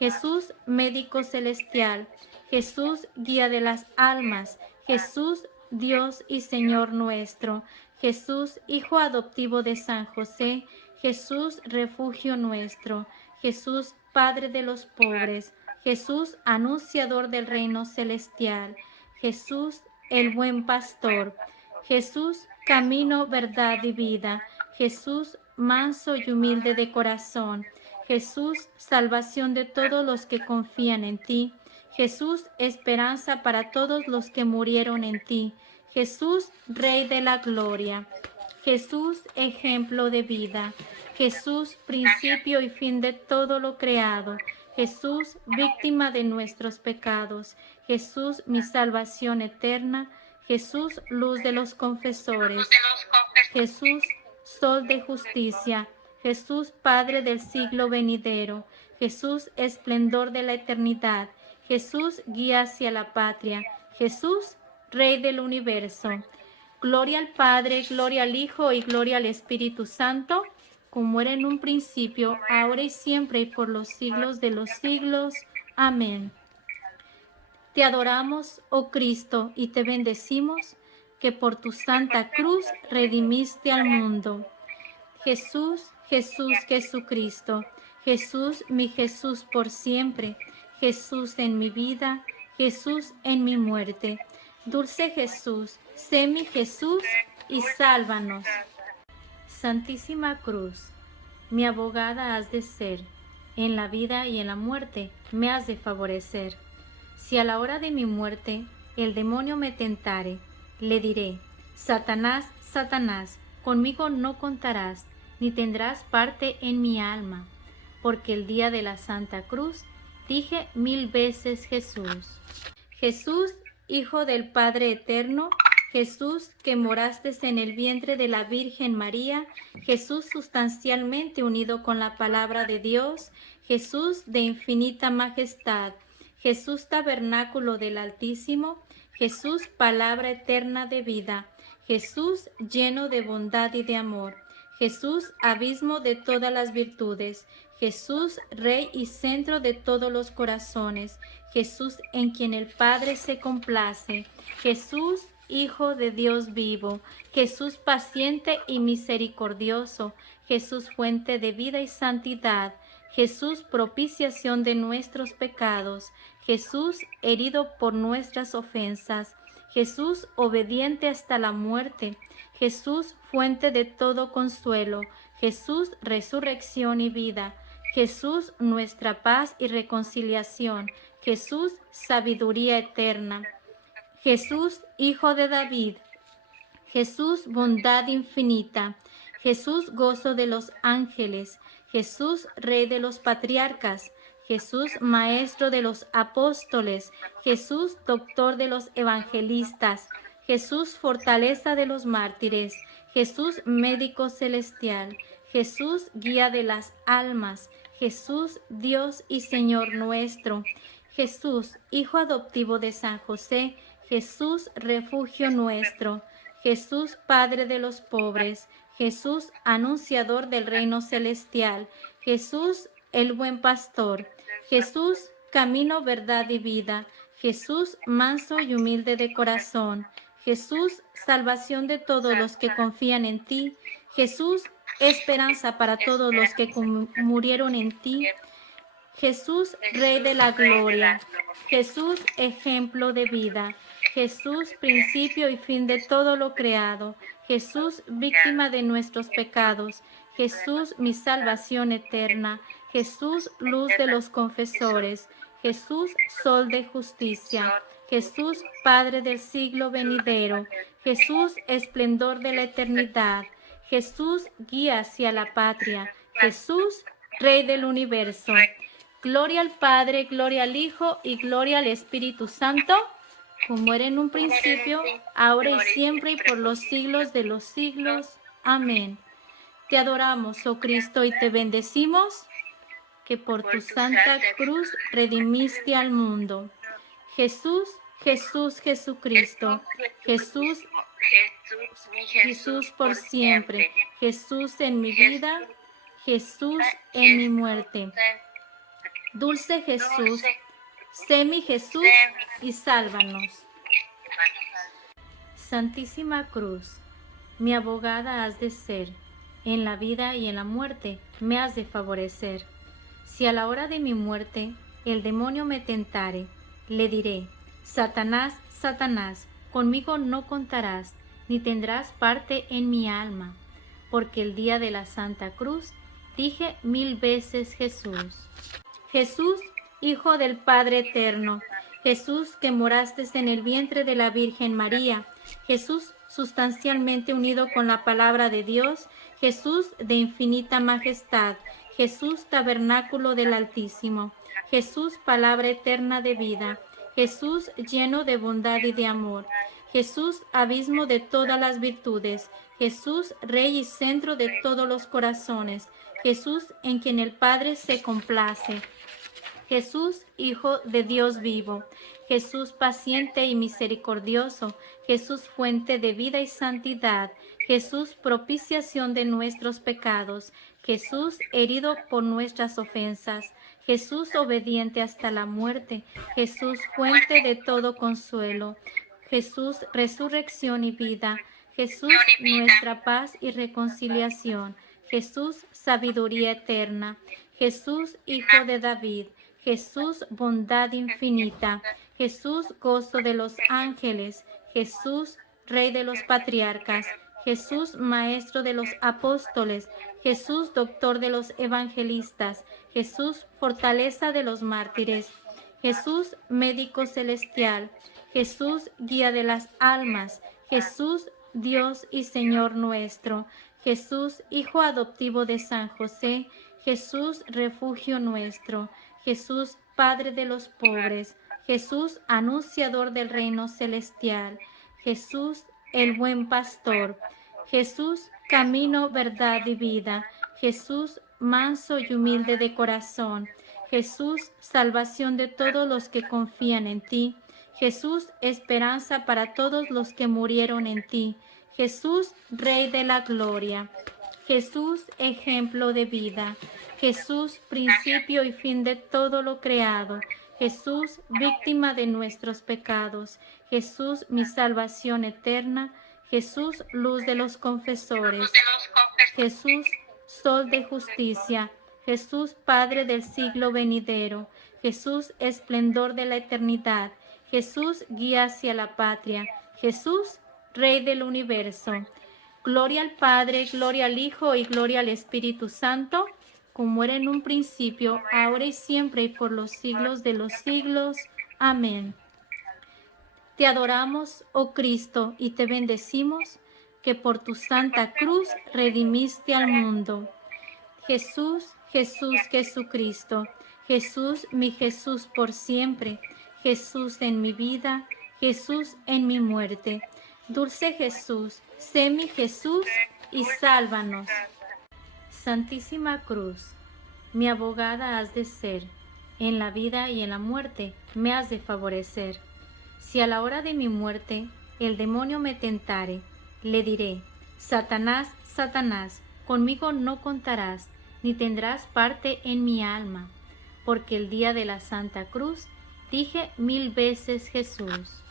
Jesús, médico celestial, Jesús, guía de las almas, Jesús, Dios y Señor nuestro, Jesús, Hijo adoptivo de San José, Jesús, refugio nuestro, Jesús, Padre de los pobres, Jesús, anunciador del reino celestial, Jesús, el buen pastor, Jesús, camino, verdad y vida, Jesús, manso y humilde de corazón, Jesús, salvación de todos los que confían en ti, Jesús, esperanza para todos los que murieron en ti, Jesús, Rey de la gloria, Jesús, ejemplo de vida, Jesús, principio y fin de todo lo creado, Jesús, víctima de nuestros pecados, Jesús, mi salvación eterna, Jesús, luz de los confesores, Jesús, sol de justicia, Jesús, Padre del siglo venidero, Jesús, esplendor de la eternidad, Jesús, guía hacia la patria, Jesús, Rey del universo. Gloria al Padre, gloria al Hijo y gloria al Espíritu Santo, como era en un principio, ahora y siempre y por los siglos de los siglos. Amén. Te adoramos, oh Cristo, y te bendecimos, que por tu santa cruz redimiste al mundo. Jesús, Jesús, Jesucristo, Jesús, mi Jesús por siempre, Jesús en mi vida, Jesús en mi muerte. Dulce Jesús, sé mi Jesús y sálvanos. Santísima Cruz, mi abogada has de ser, en la vida y en la muerte me has de favorecer. Si a la hora de mi muerte el demonio me tentare, le diré: Satanás, Satanás, conmigo no contarás, ni tendrás parte en mi alma, porque el día de la Santa Cruz dije 1000 veces Jesús. Jesús, Hijo del Padre Eterno, Jesús que moraste en el vientre de la Virgen María, Jesús sustancialmente unido con la palabra de Dios, Jesús de infinita majestad, Jesús tabernáculo del Altísimo, Jesús palabra eterna de vida, Jesús lleno de bondad y de amor, Jesús abismo de todas las virtudes, Jesús Rey y centro de todos los corazones, Jesús en quien el Padre se complace, Jesús Hijo de Dios vivo, Jesús paciente y misericordioso, Jesús fuente de vida y santidad, Jesús propiciación de nuestros pecados, Jesús herido por nuestras ofensas, Jesús obediente hasta la muerte, Jesús fuente de todo consuelo, Jesús resurrección y vida, Jesús nuestra paz y reconciliación, Jesús sabiduría eterna, Jesús Hijo de David, Jesús bondad infinita, Jesús gozo de los ángeles, Jesús Rey de los patriarcas, Jesús Maestro de los apóstoles, Jesús Doctor de los evangelistas, Jesús fortaleza de los mártires, Jesús Médico celestial, Jesús Guía de las almas, Jesús Dios y Señor nuestro, Jesús Hijo adoptivo de San José, Jesús refugio nuestro, Jesús Padre de los pobres, Jesús anunciador del reino celestial, Jesús el buen pastor, Jesús camino, verdad y vida, Jesús manso y humilde de corazón, Jesús salvación de todos los que confían en ti, Jesús esperanza para todos los que murieron en ti, Jesús Rey de la gloria, Jesús ejemplo de vida, Jesús principio y fin de todo lo creado, Jesús víctima de nuestros pecados, Jesús mi salvación eterna, Jesús luz de los confesores, Jesús sol de justicia, Jesús Padre del siglo venidero, Jesús esplendor de la eternidad, Jesús guía hacia la patria, Jesús Rey del universo. Gloria al Padre, gloria al Hijo y gloria al Espíritu Santo, como era en un principio, ahora y siempre y por los siglos de los siglos. Amén. Te adoramos, oh Cristo, y te bendecimos, que por tu santa cruz redimiste al mundo. Jesús, Jesús, Jesucristo, Jesús, Jesús por siempre, Jesús en mi vida, Jesús en mi muerte. Dulce Jesús, sé mi Jesús y sálvanos. Santísima Cruz, mi abogada has de ser, en la vida y en la muerte me has de favorecer. Si a la hora de mi muerte el demonio me tentare, le diré: Satanás, Satanás, conmigo no contarás, ni tendrás parte en mi alma, porque el día de la Santa Cruz dije 1000 veces Jesús. Jesús, Hijo del Padre Eterno, Jesús que moraste en el vientre de la Virgen María, Jesús sustancialmente unido con la palabra de Dios, Jesús de infinita majestad, Jesús tabernáculo del Altísimo, Jesús palabra eterna de vida, Jesús lleno de bondad y de amor, Jesús abismo de todas las virtudes, Jesús Rey y centro de todos los corazones, Jesús en quien el Padre se complace, Jesús, Hijo de Dios vivo, Jesús paciente y misericordioso, Jesús fuente de vida y santidad, Jesús propiciación de nuestros pecados, Jesús herido por nuestras ofensas, Jesús obediente hasta la muerte, Jesús fuente de todo consuelo, Jesús resurrección y vida, Jesús nuestra paz y reconciliación, Jesús sabiduría eterna, Jesús hijo de David, Jesús bondad infinita, Jesús gozo de los ángeles, Jesús rey de los patriarcas, Jesús maestro de los apóstoles, Jesús doctor de los evangelistas, Jesús fortaleza de los mártires, Jesús médico celestial, Jesús guía de las almas, Jesús Dios y Señor nuestro, Jesús Hijo adoptivo de San José, Jesús refugio nuestro, Jesús Padre de los pobres, Jesús anunciador del reino celestial, Jesús el buen pastor, Jesús camino, verdad y vida, Jesús manso y humilde de corazón, Jesús salvación de todos los que confían en ti, Jesús esperanza para todos los que murieron en ti, Jesús Rey de la gloria, Jesús ejemplo de vida, Jesús principio y fin de todo lo creado, Jesús víctima de nuestros pecados, Jesús mi salvación eterna, Jesús luz de los confesores, Jesús sol de justicia, Jesús Padre del siglo venidero, Jesús esplendor de la eternidad, Jesús guía hacia la patria, Jesús Rey del universo. Gloria al Padre, gloria al Hijo y gloria al Espíritu Santo, como era en un principio, ahora y siempre y por los siglos de los siglos. Amén. Te adoramos, oh Cristo, y te bendecimos, que por tu santa cruz redimiste al mundo. Jesús, Jesús, Jesucristo, Jesús, mi Jesús por siempre, Jesús en mi vida, Jesús en mi muerte. Dulce Jesús, sé mi Jesús y sálvanos. Santísima Cruz, mi abogada has de ser, en la vida y en la muerte me has de favorecer. Si a la hora de mi muerte el demonio me tentare, le diré, Satanás, Satanás, conmigo no contarás, ni tendrás parte en mi alma, porque el día de la Santa Cruz dije 1000 veces Jesús.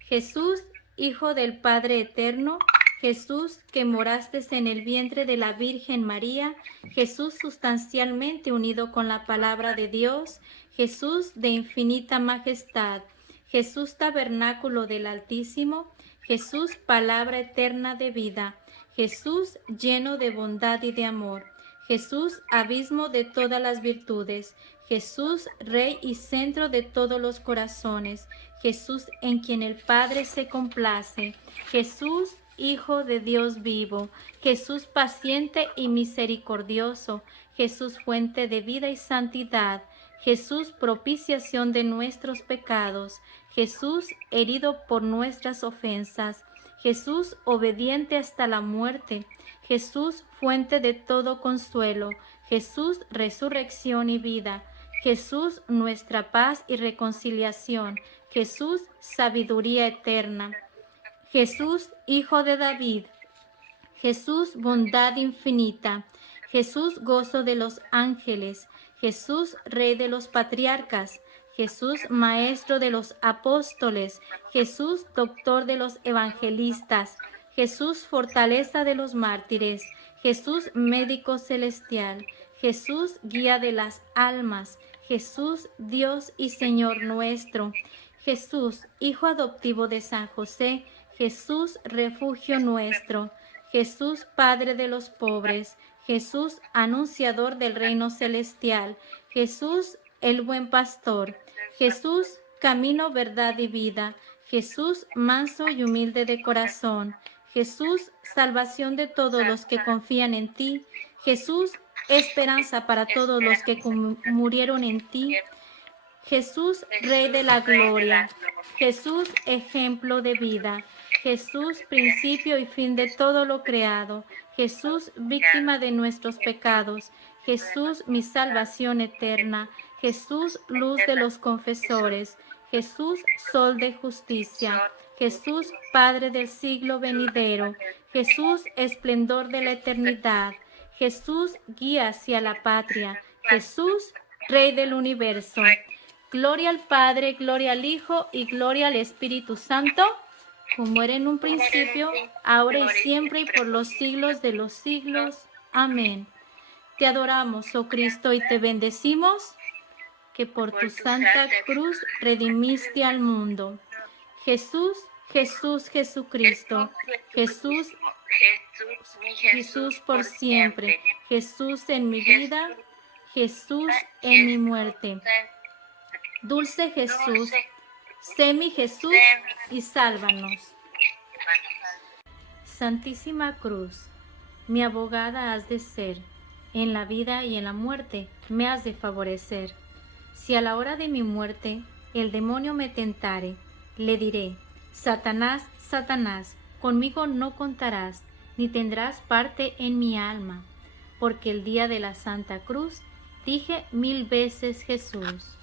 Jesús, Hijo del Padre Eterno, Jesús que moraste en el vientre de la Virgen María, Jesús sustancialmente unido con la palabra de Dios, Jesús de infinita majestad, Jesús tabernáculo del Altísimo, Jesús palabra eterna de vida, Jesús lleno de bondad y de amor, Jesús abismo de todas las virtudes, Jesús Rey y centro de todos los corazones, Jesús en quien el Padre se complace, Jesús Hijo de Dios vivo, Jesús paciente y misericordioso, Jesús fuente de vida y santidad, Jesús propiciación de nuestros pecados, Jesús herido por nuestras ofensas, Jesús obediente hasta la muerte, Jesús fuente de todo consuelo, Jesús resurrección y vida, Jesús nuestra paz y reconciliación, Jesús sabiduría eterna, Jesús Hijo de David, Jesús bondad infinita, Jesús gozo de los ángeles, Jesús Rey de los patriarcas, Jesús Maestro de los apóstoles, Jesús Doctor de los evangelistas, Jesús fortaleza de los mártires, Jesús Médico celestial, Jesús Guía de las almas, Jesús Dios y Señor nuestro, Jesús Hijo adoptivo de San José, Jesús refugio nuestro, Jesús Padre de los pobres, Jesús anunciador del reino celestial, Jesús el buen pastor, Jesús camino, verdad y vida, Jesús manso y humilde de corazón, Jesús salvación de todos los que confían en ti, Jesús esperanza para todos los que murieron en ti, Jesús Rey de la gloria, Jesús ejemplo de vida, Jesús principio y fin de todo lo creado, Jesús víctima de nuestros pecados, Jesús mi salvación eterna, Jesús luz de los confesores, Jesús sol de justicia, Jesús Padre del siglo venidero, Jesús esplendor de la eternidad, Jesús guía hacia la patria, Jesús Rey del universo. Gloria al Padre, gloria al Hijo y gloria al Espíritu Santo, como era en un principio, ahora y siempre y por los siglos de los siglos. Amén. Te adoramos, oh Cristo, y te bendecimos, que por tu santa cruz redimiste al mundo. Jesús, Jesús, Jesucristo, Jesús, Jesús por siempre, Jesús en mi vida, Jesús en mi muerte. Dulce Jesús, sé mi Jesús y sálvanos. Santísima Cruz, mi abogada has de ser, en la vida y en la muerte me has de favorecer. Si a la hora de mi muerte el demonio me tentare, le diré: Satanás, Satanás, conmigo no contarás, ni tendrás parte en mi alma, porque el día de la Santa Cruz dije 1000 veces Jesús.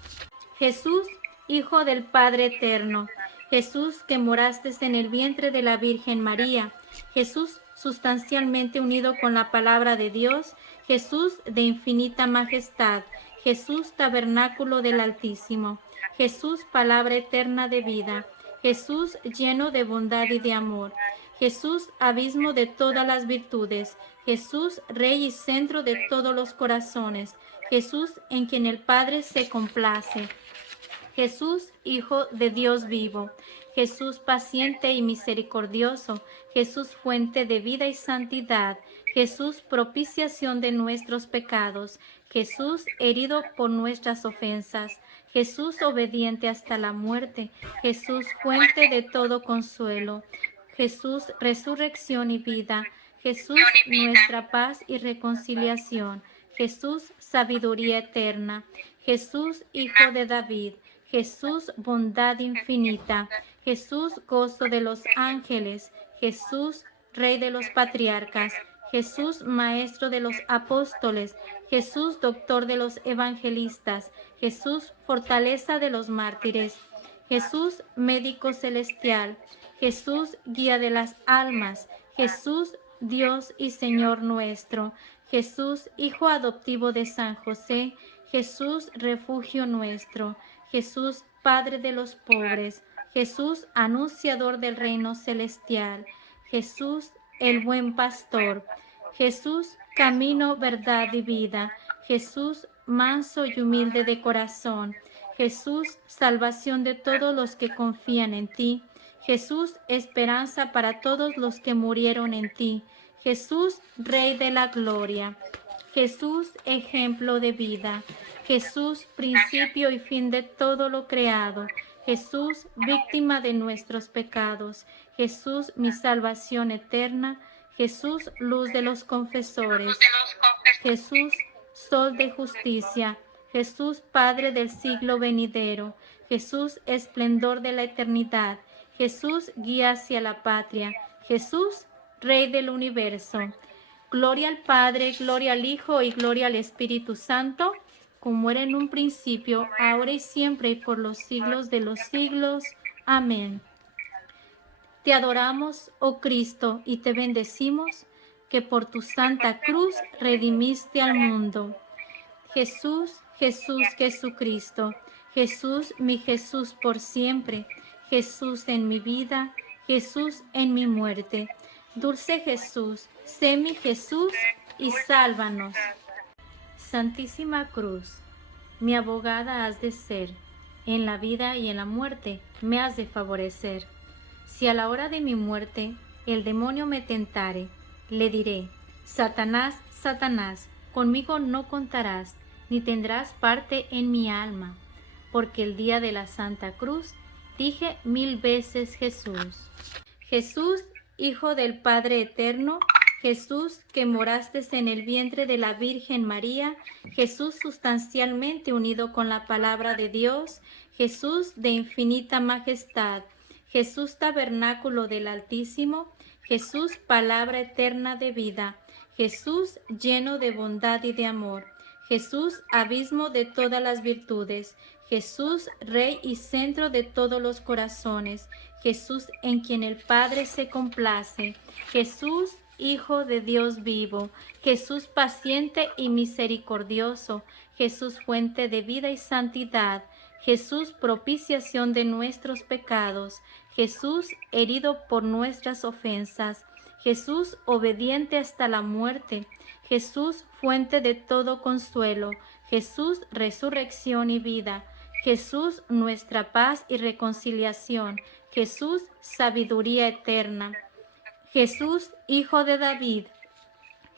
Jesús, Hijo del Padre Eterno, Jesús que moraste en el vientre de la Virgen María, Jesús sustancialmente unido con la palabra de Dios, Jesús de infinita majestad, Jesús tabernáculo del Altísimo, Jesús palabra eterna de vida, Jesús lleno de bondad y de amor, Jesús abismo de todas las virtudes, Jesús Rey y centro de todos los corazones, Jesús en quien el Padre se complace, Jesús, Hijo de Dios vivo, Jesús paciente y misericordioso, Jesús fuente de vida y santidad, Jesús propiciación de nuestros pecados, Jesús herido por nuestras ofensas, Jesús obediente hasta la muerte, Jesús fuente de todo consuelo, Jesús resurrección y vida, Jesús nuestra paz y reconciliación, Jesús sabiduría eterna, Jesús Hijo de David, Jesús bondad infinita, Jesús gozo de los ángeles, Jesús Rey de los patriarcas, Jesús Maestro de los apóstoles, Jesús Doctor de los evangelistas, Jesús Fortaleza de los mártires, Jesús Médico celestial, Jesús Guía de las almas, Jesús Dios y Señor nuestro, Jesús Hijo adoptivo de San José, Jesús Refugio nuestro, Jesús Padre de los pobres, Jesús Anunciador del reino celestial, Jesús el buen pastor, Jesús camino, verdad y vida, Jesús manso y humilde de corazón, Jesús salvación de todos los que confían en ti, Jesús esperanza para todos los que murieron en ti, Jesús Rey de la gloria, Jesús ejemplo de vida, Jesús principio y fin de todo lo creado, Jesús víctima de nuestros pecados, Jesús mi salvación eterna, Jesús luz de los confesores, Jesús sol de justicia, Jesús Padre del siglo venidero, Jesús esplendor de la eternidad, Jesús guía hacia la patria, Jesús Rey del universo. Gloria al Padre, gloria al Hijo y gloria al Espíritu Santo, como era en un principio, ahora y siempre y por los siglos de los siglos. Amén. Te adoramos, oh Cristo, y te bendecimos, que por tu santa cruz redimiste al mundo. Jesús, Jesús, Jesucristo, Jesús, mi Jesús por siempre, Jesús en mi vida, Jesús en mi muerte. Dulce Jesús, sé mi Jesús y sálvanos. Santísima Cruz, mi abogada has de ser, en la vida y en la muerte me has de favorecer. Si a la hora de mi muerte el demonio me tentare, le diré: Satanás, Satanás, conmigo no contarás, ni tendrás parte en mi alma, porque el día de la Santa Cruz dije 1000 veces Jesús. Jesús, Hijo del Padre Eterno, Jesús que moraste en el vientre de la Virgen María, Jesús sustancialmente unido con la palabra de Dios, Jesús de infinita majestad, Jesús tabernáculo del Altísimo, Jesús palabra eterna de vida, Jesús lleno de bondad y de amor, Jesús abismo de todas las virtudes, Jesús Rey y centro de todos los corazones, Jesús en quien el Padre se complace, Jesús Hijo de Dios vivo, Jesús paciente y misericordioso, Jesús fuente de vida y santidad, Jesús propiciación de nuestros pecados, Jesús herido por nuestras ofensas, Jesús obediente hasta la muerte, Jesús fuente de todo consuelo, Jesús resurrección y vida, Jesús nuestra paz y reconciliación, Jesús sabiduría eterna, Jesús Hijo de David,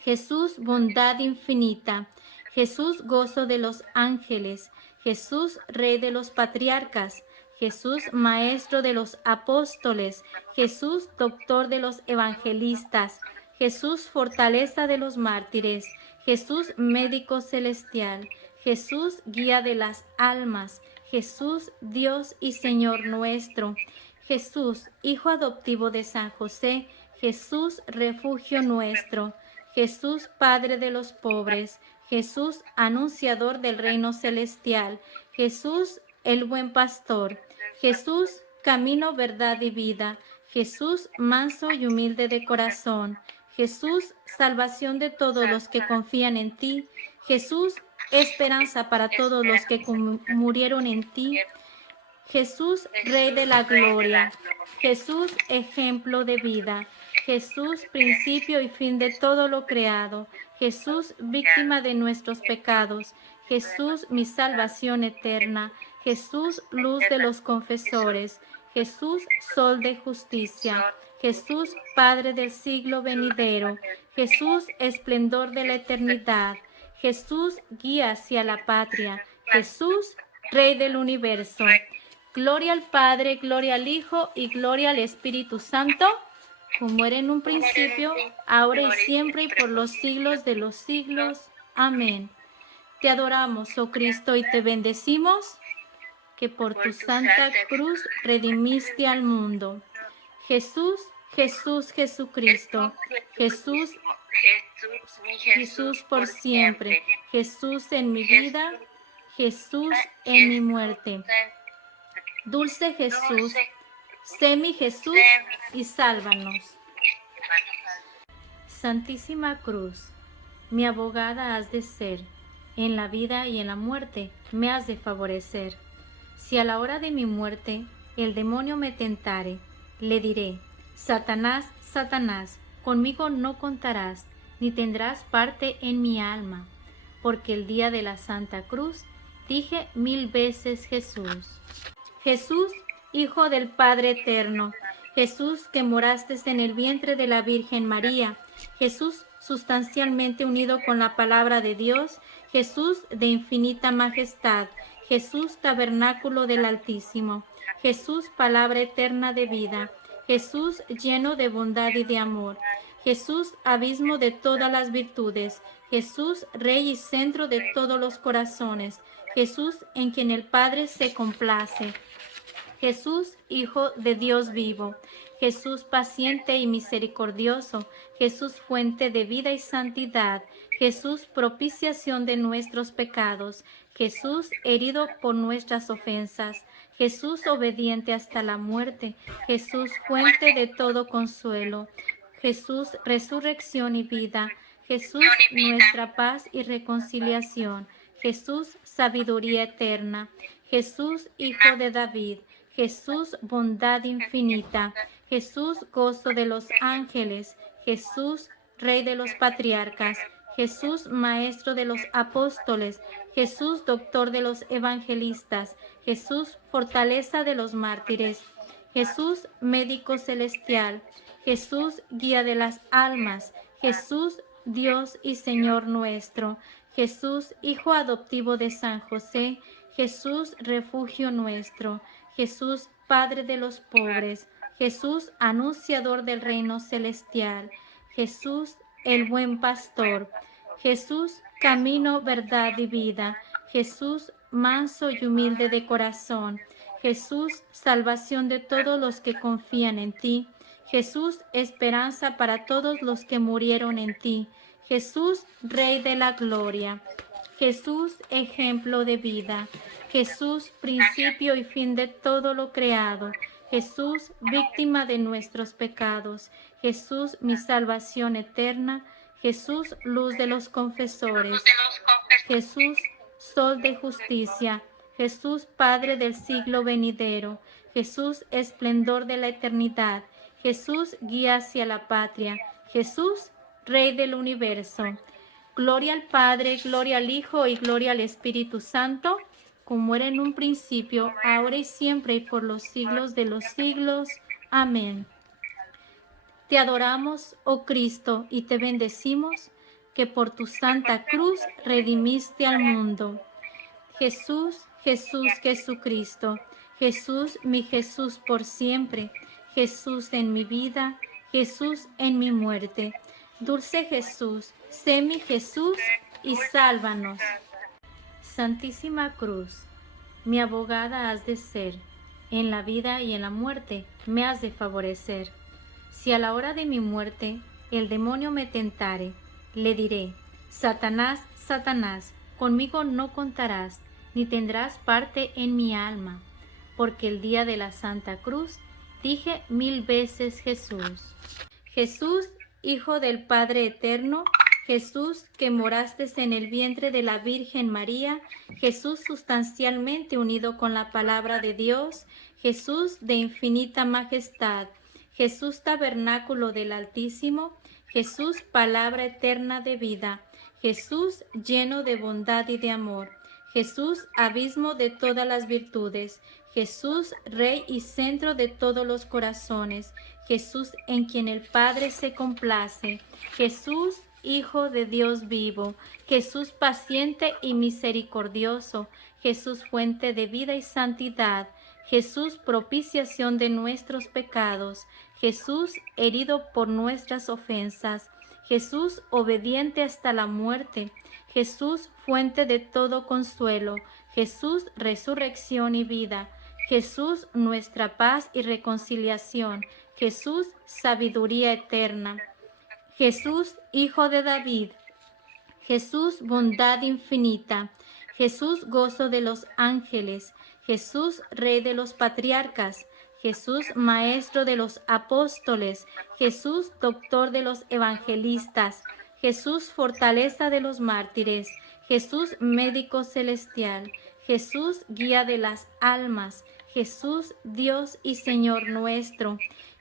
Jesús bondad infinita, Jesús gozo de los ángeles, Jesús Rey de los patriarcas, Jesús Maestro de los apóstoles, Jesús Doctor de los evangelistas, Jesús fortaleza de los mártires, Jesús Médico celestial, Jesús Guía de las almas, Jesús Dios y Señor nuestro, Jesús Hijo adoptivo de San José, Jesús Refugio nuestro, Jesús Padre de los pobres, Jesús Anunciador del reino celestial, Jesús el buen pastor, Jesús Camino, verdad y vida, Jesús manso y humilde de corazón, Jesús salvación de todos los que confían en ti, Jesús esperanza para todos los que murieron en ti, Jesús Rey de la gloria, Jesús ejemplo de vida, Jesús principio y fin de todo lo creado, Jesús víctima de nuestros pecados, Jesús mi salvación eterna, Jesús luz de los confesores, Jesús sol de justicia, Jesús Padre del siglo venidero, Jesús esplendor de la eternidad, Jesús guía hacia la patria, Jesús Rey del universo. Gloria al Padre, gloria al Hijo y gloria al Espíritu Santo, como era en un principio, ahora y siempre y por los siglos de los siglos. Amén. Te adoramos, oh Cristo, y te bendecimos, que por tu santa cruz redimiste al mundo. Jesús, Jesús, Jesucristo, Jesús, Jesús por siempre, Jesús en mi vida, Jesús en mi muerte. Dulce Jesús, sé mi Jesús y sálvanos. Santísima Cruz, mi abogada has de ser, en la vida y en la muerte me has de favorecer. Si a la hora de mi muerte el demonio me tentare, le diré, Satanás, Satanás, conmigo no contarás, ni tendrás parte en mi alma, porque el día de la Santa Cruz dije 1000 veces Jesús. Jesús, Hijo del Padre eterno, Jesús que moraste en el vientre de la Virgen María, Jesús sustancialmente unido con la palabra de Dios, Jesús de infinita majestad, Jesús tabernáculo del Altísimo, Jesús palabra eterna de vida, Jesús lleno de bondad y de amor, Jesús abismo de todas las virtudes, Jesús Rey y centro de todos los corazones, Jesús en quien el Padre se complace, Jesús, Hijo de Dios vivo, Jesús paciente y misericordioso, Jesús fuente de vida y santidad, Jesús propiciación de nuestros pecados, Jesús herido por nuestras ofensas, Jesús obediente hasta la muerte, Jesús fuente de todo consuelo, Jesús resurrección y vida, Jesús nuestra paz y reconciliación, Jesús sabiduría eterna, Jesús Hijo de David, Jesús bondad infinita, Jesús gozo de los ángeles, Jesús Rey de los patriarcas, Jesús Maestro de los apóstoles, Jesús Doctor de los evangelistas, Jesús fortaleza de los mártires, Jesús Médico celestial, Jesús Guía de las almas, Jesús Dios y Señor nuestro, Jesús Hijo adoptivo de San José, Jesús Refugio nuestro, Jesús Padre de los pobres, Jesús Anunciador del reino celestial, Jesús el buen pastor, Jesús Camino, verdad y vida, Jesús manso y humilde de corazón, Jesús salvación de todos los que confían en ti, Jesús esperanza para todos los que murieron en ti, Jesús Rey de la gloria, Jesús ejemplo de vida, Jesús principio y fin de todo lo creado, Jesús, víctima de nuestros pecados. Jesús, mi salvación eterna. Jesús, luz de los confesores. Jesús, sol de justicia. Jesús, Padre del siglo venidero. Jesús, esplendor de la eternidad. Jesús, guía hacia la patria. Jesús, Rey del universo. Gloria al Padre, gloria al Hijo y gloria al Espíritu Santo, como era en un principio, ahora y siempre y por los siglos de los siglos. Amén. Te adoramos, oh Cristo, y te bendecimos, que por tu santa cruz redimiste al mundo. Jesús, Jesús, Jesucristo, Jesús, mi Jesús por siempre, Jesús en mi vida, Jesús en mi muerte. Dulce Jesús, sé mi Jesús y sálvanos. Santísima Cruz, mi abogada has de ser, en la vida y en la muerte me has de favorecer. Si a la hora de mi muerte el demonio me tentare, le diré: Satanás, Satanás, conmigo no contarás, ni tendrás parte en mi alma, porque el día de la Santa Cruz dije 1000 veces Jesús. Jesús, Hijo del Padre Eterno, Jesús que moraste en el vientre de la Virgen María, Jesús sustancialmente unido con la palabra de Dios, Jesús de infinita majestad, Jesús tabernáculo del Altísimo, Jesús palabra eterna de vida, Jesús lleno de bondad y de amor, Jesús abismo de todas las virtudes, Jesús Rey y centro de todos los corazones, Jesús en quien el Padre se complace, Jesús Hijo de Dios vivo, Jesús paciente y misericordioso, Jesús fuente de vida y santidad, Jesús propiciación de nuestros pecados, Jesús herido por nuestras ofensas, Jesús obediente hasta la muerte, Jesús fuente de todo consuelo, Jesús resurrección y vida, Jesús nuestra paz y reconciliación, Jesús sabiduría eterna, Jesús Hijo de David, Jesús bondad infinita, Jesús gozo de los ángeles, Jesús Rey de los patriarcas, Jesús Maestro de los apóstoles, Jesús Doctor de los evangelistas, Jesús fortaleza de los mártires, Jesús Médico celestial, Jesús Guía de las almas, Jesús Dios y Señor nuestro,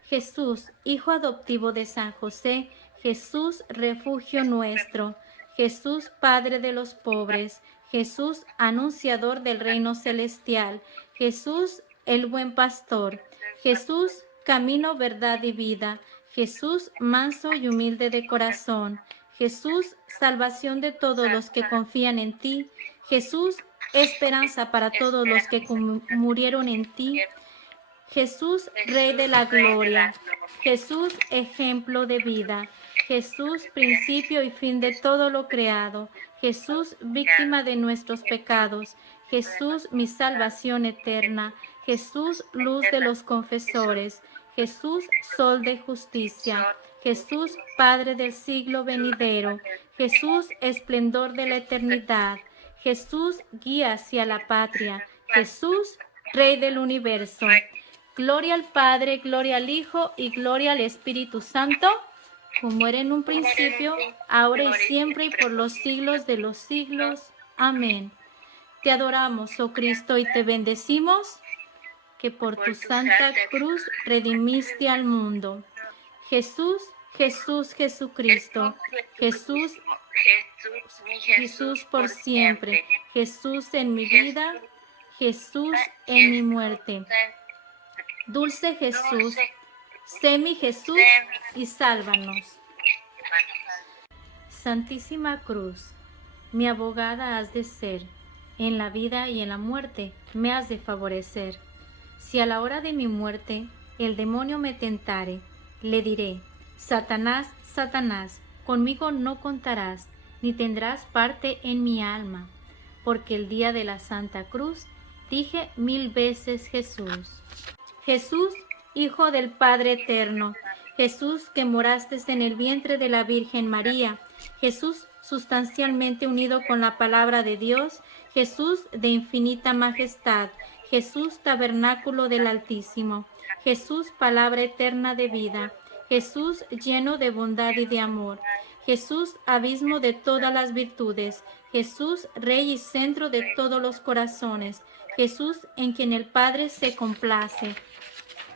Jesús Hijo adoptivo de San José, Jesús refugio nuestro, Jesús Padre de los pobres, Jesús anunciador del reino celestial, Jesús el buen pastor, Jesús camino, verdad y vida, Jesús manso y humilde de corazón, Jesús salvación de todos los que confían en ti, Jesús esperanza para todos los que murieron en ti, Jesús Rey de la gloria, Jesús ejemplo de vida, Jesús principio y fin de todo lo creado, Jesús víctima de nuestros pecados, Jesús mi salvación eterna, Jesús luz de los confesores, Jesús sol de justicia, Jesús Padre del siglo venidero, Jesús esplendor de la eternidad, Jesús guía hacia la patria, Jesús Rey del universo. Gloria al Padre, gloria al Hijo y gloria al Espíritu Santo, como era en un principio, ahora y siempre y por los siglos de los siglos. Amén. Te adoramos, oh Cristo, y te bendecimos, que por tu santa cruz redimiste al mundo. Jesús, Jesús, Jesucristo, Jesús, Jesús por siempre, Jesús en mi vida, Jesús en mi muerte. Dulce Jesús, sé mi Jesús y sálvanos. Santísima Cruz, mi abogada has de ser, en la vida y en la muerte me has de favorecer. Si a la hora de mi muerte el demonio me tentare, le diré: Satanás, Satanás, conmigo no contarás, ni tendrás parte en mi alma, porque el día de la Santa Cruz dije 1000 veces Jesús. Jesús, Hijo del Padre Eterno, Jesús que moraste en el vientre de la Virgen María, Jesús sustancialmente unido con la palabra de Dios, Jesús de infinita majestad, Jesús, tabernáculo del Altísimo. Jesús, palabra eterna de vida. Jesús, lleno de bondad y de amor. Jesús, abismo de todas las virtudes. Jesús, Rey y centro de todos los corazones. Jesús, en quien el Padre se complace.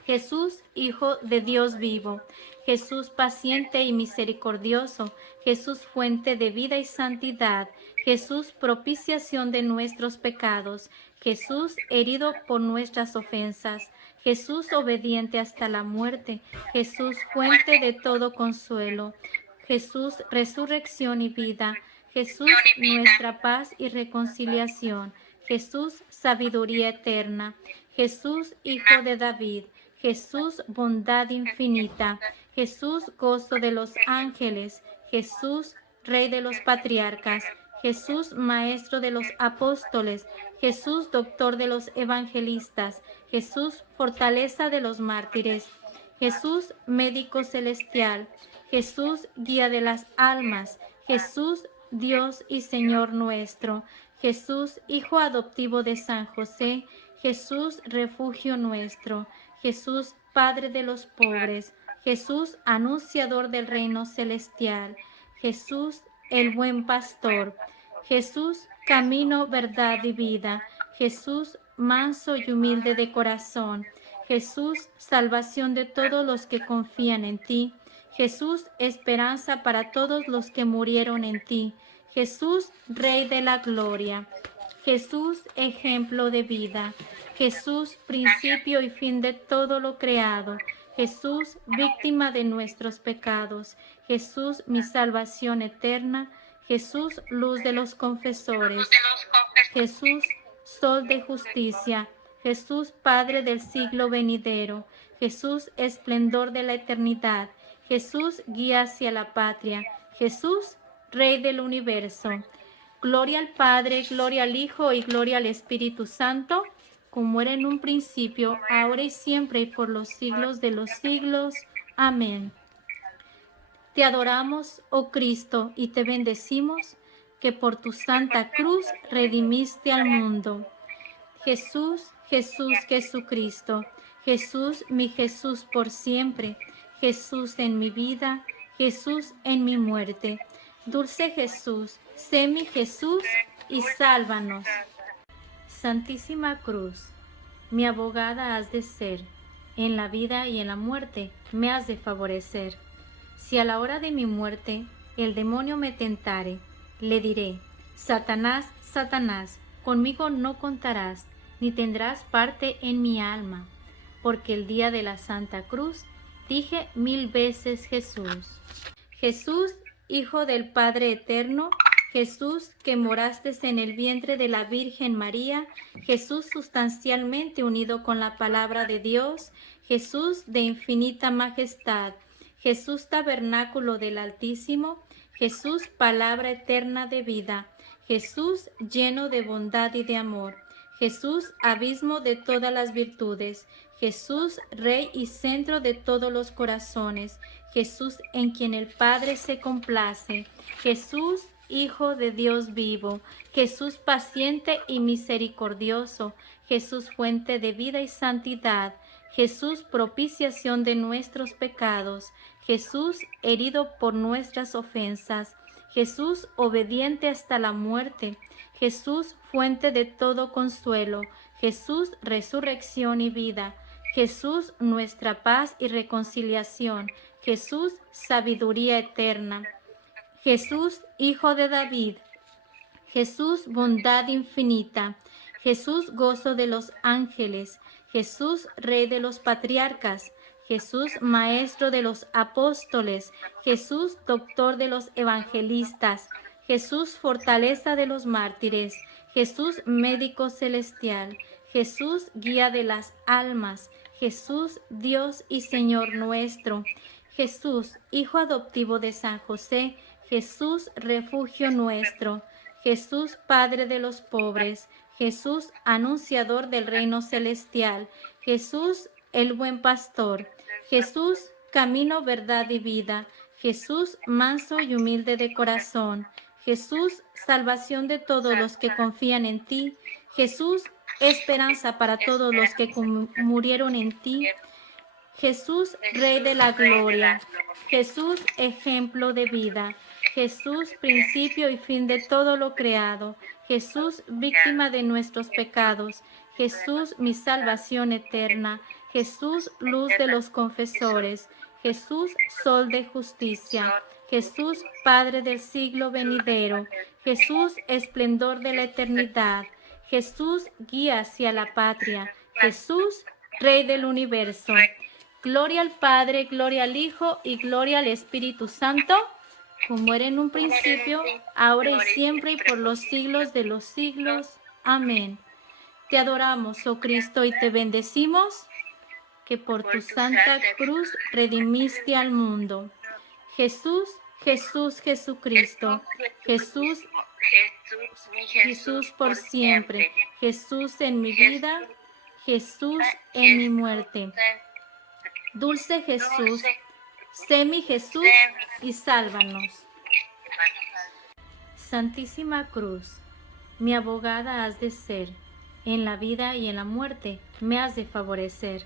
Jesús, Hijo de Dios vivo. Jesús, paciente y misericordioso. Jesús, fuente de vida y santidad. Jesús, propiciación de nuestros pecados. Jesús, herido por nuestras ofensas. Jesús, obediente hasta la muerte. Jesús, fuente de todo consuelo. Jesús, resurrección y vida. Jesús, nuestra paz y reconciliación. Jesús, sabiduría eterna. Jesús, Hijo de David. Jesús, bondad infinita. Jesús, gozo de los ángeles. Jesús, Rey de los patriarcas. Jesús, Maestro de los apóstoles. Jesús, Doctor de los evangelistas. Jesús, fortaleza de los mártires. Jesús, Médico celestial. Jesús, Guía de las almas. Jesús, Dios y Señor nuestro. Jesús, Hijo adoptivo de San José. Jesús, refugio nuestro. Jesús, Padre de los pobres. Jesús, anunciador del reino celestial. Jesús, el buen pastor. Jesús, camino, verdad y vida. Jesús, manso y humilde de corazón. Jesús, salvación de todos los que confían en ti. Jesús, esperanza para todos los que murieron en ti. Jesús, Rey de la gloria. Jesús, ejemplo de vida. Jesús, principio y fin de todo lo creado. Jesús, víctima de nuestros pecados. Jesús, mi salvación eterna. Jesús, luz de los confesores. Jesús, sol de justicia. Jesús, Padre del siglo venidero. Jesús, esplendor de la eternidad. Jesús, guía hacia la patria. Jesús, Rey del universo. Gloria al Padre, gloria al Hijo y gloria al Espíritu Santo, como era en un principio, ahora y siempre y por los siglos de los siglos. Amén. Te adoramos, oh Cristo, y te bendecimos, que por tu santa cruz redimiste al mundo. Jesús, Jesús, Jesucristo, Jesús, mi Jesús por siempre, Jesús en mi vida, Jesús en mi muerte. Dulce Jesús, sé mi Jesús y sálvanos. Santísima Cruz, mi abogada has de ser, en la vida y en la muerte me has de favorecer. Si a la hora de mi muerte el demonio me tentare, le diré: Satanás, Satanás, conmigo no contarás, ni tendrás parte en mi alma, porque el día de la Santa Cruz dije 1000 veces Jesús. Jesús, Hijo del Padre eterno, Jesús, que moraste en el vientre de la Virgen María, Jesús sustancialmente unido con la palabra de Dios, Jesús de infinita majestad, Jesús tabernáculo del Altísimo, Jesús palabra eterna de vida, Jesús lleno de bondad y de amor, Jesús abismo de todas las virtudes, Jesús Rey y centro de todos los corazones, Jesús en quien el Padre se complace, Jesús Hijo de Dios vivo, Jesús paciente y misericordioso, Jesús fuente de vida y santidad, Jesús propiciación de nuestros pecados, Jesús herido por nuestras ofensas, Jesús obediente hasta la muerte, Jesús fuente de todo consuelo, Jesús resurrección y vida, Jesús nuestra paz y reconciliación, Jesús sabiduría eterna, Jesús Hijo de David, Jesús bondad infinita, Jesús gozo de los ángeles, Jesús Rey de los patriarcas, Jesús Maestro de los apóstoles, Jesús Doctor de los evangelistas, Jesús fortaleza de los mártires, Jesús Médico celestial, Jesús Guía de las almas, Jesús Dios y Señor nuestro, Jesús Hijo adoptivo de San José, Jesús refugio nuestro, Jesús Padre de los pobres, Jesús anunciador del reino celestial, Jesús el buen pastor, Jesús camino, verdad y vida, Jesús manso y humilde de corazón, Jesús salvación de todos los que confían en ti, Jesús esperanza para todos los que murieron en ti. Jesús, Rey de la Gloria. Jesús, ejemplo de vida. Jesús, principio y fin de todo lo creado. Jesús, víctima de nuestros pecados. Jesús, mi salvación eterna. Jesús, luz de los confesores. Jesús, sol de justicia. Jesús, Padre del siglo venidero. Jesús, esplendor de la eternidad. Jesús, guía hacia la patria. Jesús, Rey del universo. Gloria al Padre, gloria al Hijo y gloria al Espíritu Santo, como era en un principio, ahora y siempre y por los siglos de los siglos. Amén. Te adoramos, oh Cristo, y te bendecimos, que por tu santa cruz redimiste al mundo. Jesús, Jesús, Jesucristo, Jesús, Jesús por siempre, Jesús en mi vida, Jesús en mi muerte. Dulce Jesús, sé mi Jesús y sálvanos. Santísima Cruz, mi abogada has de ser, en la vida y en la muerte me has de favorecer.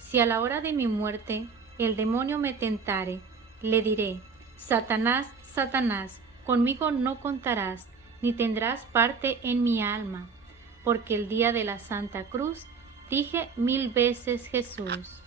Si a la hora de mi muerte el demonio me tentare, le diré: Satanás, Satanás, conmigo no contarás, ni tendrás parte en mi alma, porque el día de la Santa Cruz dije 1000 veces Jesús.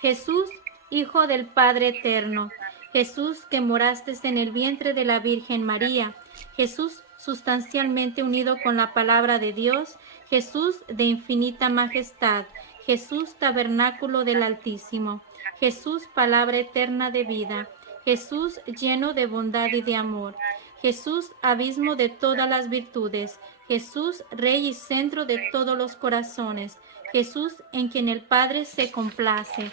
Jesús, Hijo del Padre Eterno, Jesús que moraste en el vientre de la Virgen María, Jesús sustancialmente unido con la palabra de Dios, Jesús de infinita majestad, Jesús tabernáculo del Altísimo, Jesús palabra eterna de vida, Jesús lleno de bondad y de amor, Jesús abismo de todas las virtudes, Jesús Rey y centro de todos los corazones, Jesús en quien el Padre se complace,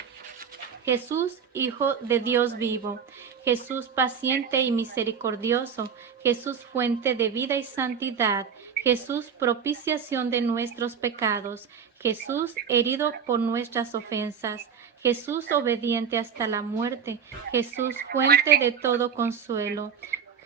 Jesús, Hijo de Dios vivo, Jesús paciente y misericordioso, Jesús fuente de vida y santidad, Jesús propiciación de nuestros pecados, Jesús herido por nuestras ofensas, Jesús obediente hasta la muerte, Jesús fuente de todo consuelo,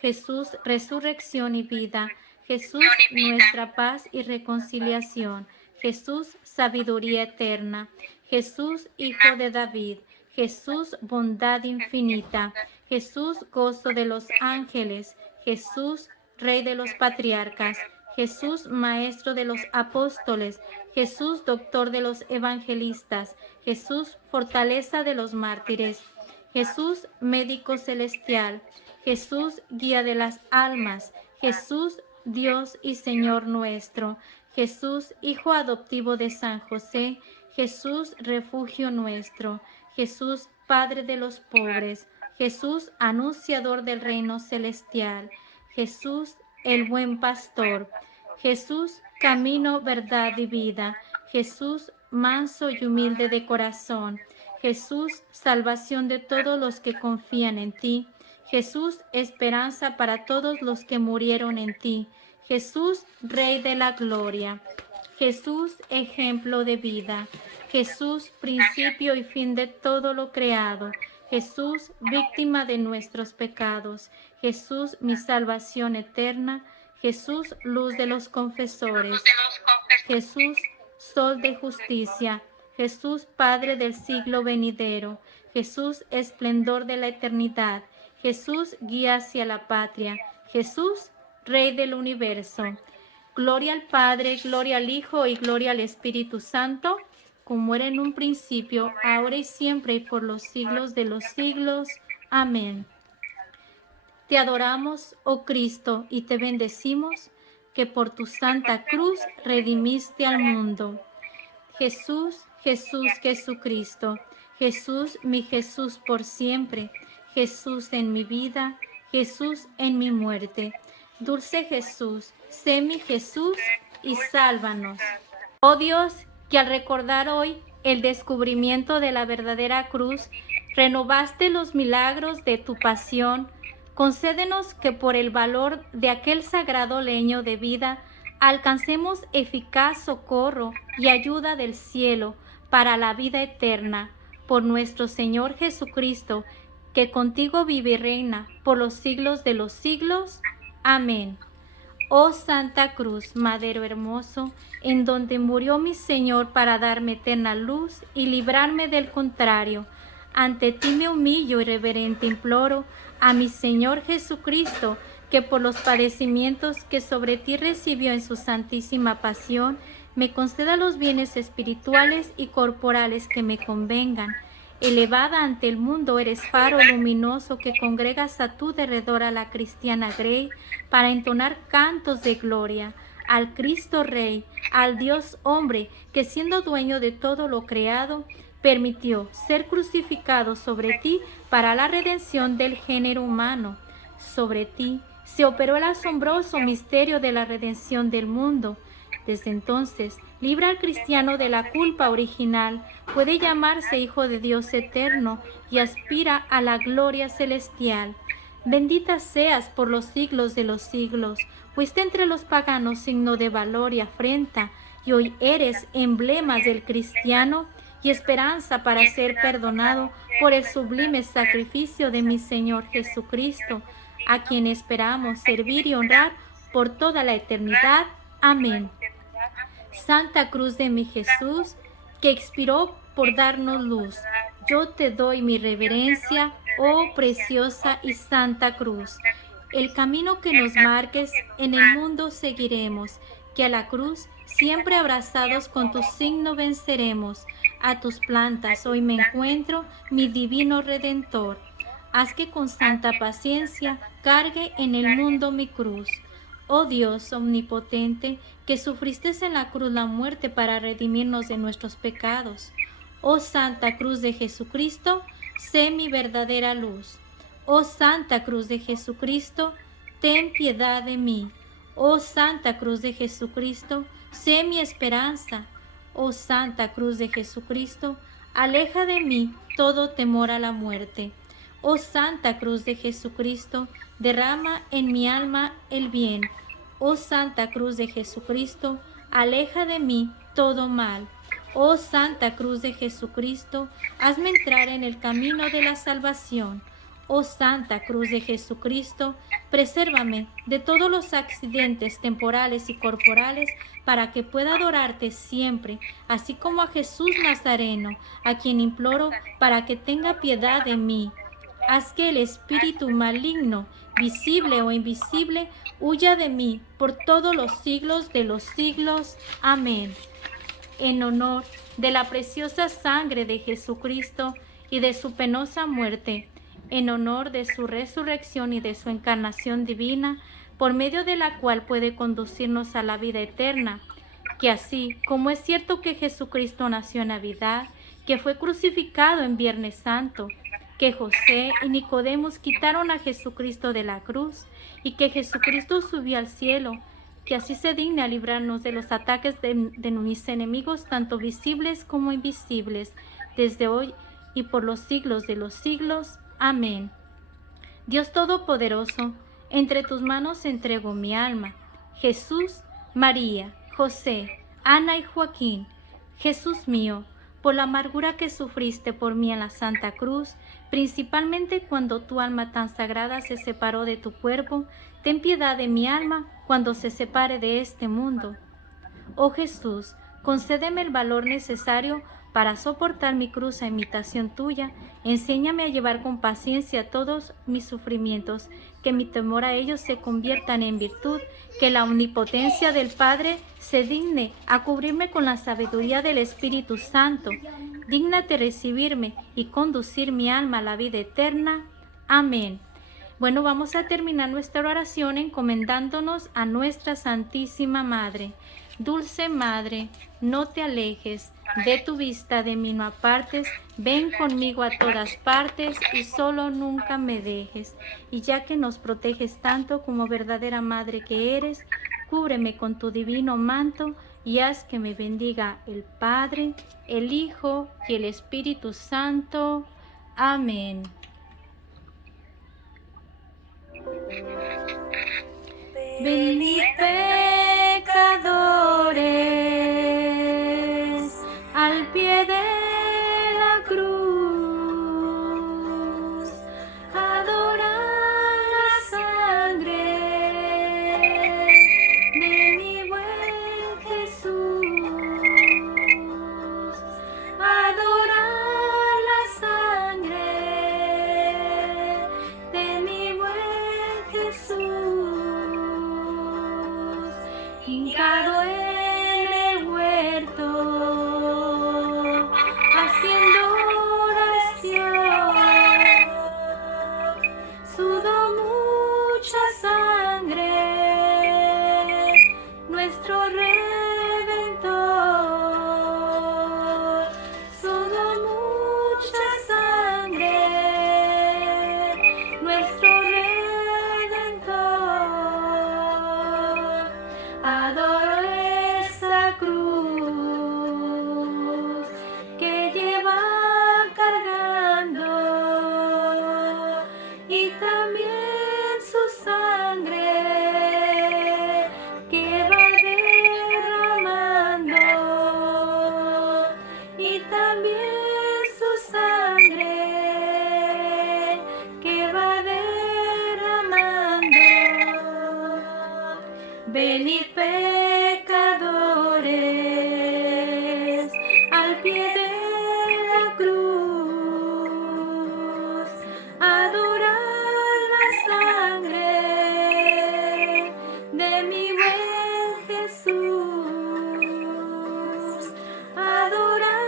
Jesús resurrección y vida, Jesús nuestra paz y reconciliación, Jesús sabiduría eterna, Jesús Hijo de David, Jesús bondad infinita, Jesús gozo de los ángeles, Jesús Rey de los patriarcas, Jesús Maestro de los apóstoles, Jesús Doctor de los evangelistas, Jesús Fortaleza de los mártires, Jesús Médico celestial, Jesús Guía de las almas, Jesús Dios y Señor nuestro, Jesús Hijo adoptivo de San José, Jesús Refugio nuestro, Jesús Padre de los pobres, Jesús anunciador del reino celestial, Jesús el buen pastor, Jesús camino, verdad y vida, Jesús manso y humilde de corazón, Jesús salvación de todos los que confían en ti, Jesús esperanza para todos los que murieron en ti, Jesús Rey de la Gloria, Jesús ejemplo de vida, Jesús principio y fin de todo lo creado, Jesús víctima de nuestros pecados, Jesús mi salvación eterna, Jesús luz de los confesores, Jesús sol de justicia, Jesús Padre del siglo venidero, Jesús esplendor de la eternidad, Jesús guía hacia la patria, Jesús Rey del universo. Gloria al Padre, gloria al Hijo y gloria al Espíritu Santo, como era en un principio, ahora y siempre y por los siglos de los siglos. Amén. Te adoramos, oh Cristo, y te bendecimos, que por tu santa cruz redimiste al mundo. Jesús, Jesús, Jesucristo, Jesús, mi Jesús por siempre, Jesús en mi vida, Jesús en mi muerte. Dulce Jesús, sé mi Jesús y sálvanos. Oh Dios, que al recordar hoy el descubrimiento de la verdadera cruz, renovaste los milagros de tu pasión, concédenos que por el valor de aquel sagrado leño de vida alcancemos eficaz socorro y ayuda del cielo para la vida eterna, por nuestro Señor Jesucristo, que contigo vive y reina por los siglos de los siglos. Amén. Oh Santa Cruz, madero hermoso, en donde murió mi Señor para darme eterna luz y librarme del contrario, ante ti me humillo y reverente imploro a mi Señor Jesucristo, que por los padecimientos que sobre ti recibió en su santísima pasión, me conceda los bienes espirituales y corporales que me convengan. Elevada ante el mundo eres faro luminoso que congregas a tu derredor a la cristiana grey para entonar cantos de gloria al Cristo Rey, al Dios hombre que siendo dueño de todo lo creado, permitió ser crucificado sobre ti para la redención del género humano. Sobre ti se operó el asombroso misterio de la redención del mundo. Desde entonces, libra al cristiano de la culpa original, puede llamarse hijo de Dios eterno y aspira a la gloria celestial. Bendita seas por los siglos de los siglos, fuiste entre los paganos signo de valor y afrenta, y hoy eres emblemas del cristiano y esperanza para ser perdonado por el sublime sacrificio de mi Señor Jesucristo, a quien esperamos servir y honrar por toda la eternidad. Amén. Santa Cruz de mi Jesús, que expiró por darnos luz, yo te doy mi reverencia, oh preciosa y santa cruz. El camino que nos marques en el mundo seguiremos, que a la cruz siempre abrazados con tu signo venceremos. A tus plantas hoy me encuentro, mi divino Redentor. Haz que con santa paciencia cargue en el mundo mi cruz. Oh Dios omnipotente, que sufriste en la cruz la muerte para redimirnos de nuestros pecados. Oh Santa Cruz de Jesucristo, sé mi verdadera luz. Oh Santa Cruz de Jesucristo, ten piedad de mí. Oh Santa Cruz de Jesucristo, sé mi esperanza. Oh Santa Cruz de Jesucristo, aleja de mí todo temor a la muerte. Oh Santa Cruz de Jesucristo, derrama en mi alma el bien. Oh Santa Cruz de Jesucristo, aleja de mí todo mal. Oh Santa Cruz de Jesucristo, hazme entrar en el camino de la salvación. Oh Santa Cruz de Jesucristo, presérvame de todos los accidentes temporales y corporales para que pueda adorarte siempre, así como a Jesús Nazareno, a quien imploro para que tenga piedad de mí. Haz que el espíritu maligno, visible o invisible, huya de mí por todos los siglos de los siglos. Amén. En honor de la preciosa sangre de Jesucristo y de su penosa muerte, en honor de su resurrección y de su encarnación divina, por medio de la cual puede conducirnos a la vida eterna, que así como es cierto que Jesucristo nació en Navidad, que fue crucificado en Viernes Santo, que José y Nicodemos quitaron a Jesucristo de la cruz y que Jesucristo subió al cielo, que así se digne a librarnos de los ataques de mis enemigos, tanto visibles como invisibles, desde hoy y por los siglos de los siglos. Amén. Dios Todopoderoso, entre tus manos entrego mi alma. Jesús, María, José, Ana y Joaquín, Jesús mío, por la amargura que sufriste por mí en la Santa Cruz, principalmente cuando tu alma tan sagrada se separó de tu cuerpo, ten piedad de mi alma cuando se separe de este mundo. Oh Jesús, concédeme el valor necesario para soportar mi cruz a imitación tuya. Enséñame a llevar con paciencia todos mis sufrimientos, que mi temor a ellos se conviertan en virtud, que la omnipotencia del Padre se digne a cubrirme con la sabiduría del Espíritu Santo. Dígnate recibirme y conducir mi alma a la vida eterna. Amén. Bueno, vamos a terminar nuestra oración encomendándonos a nuestra Santísima Madre. Dulce Madre, no te alejes, de tu vista de mí no apartes, ven conmigo a todas partes y solo nunca me dejes. Y ya que nos proteges tanto como verdadera Madre que eres, cúbreme con tu divino manto y haz que me bendiga el Padre, el Hijo y el Espíritu Santo. Amén. Venid pecadores al pie de la cruz, adorar la sangre al pie de la cruz, adorar la sangre de mi buen Jesús, adorar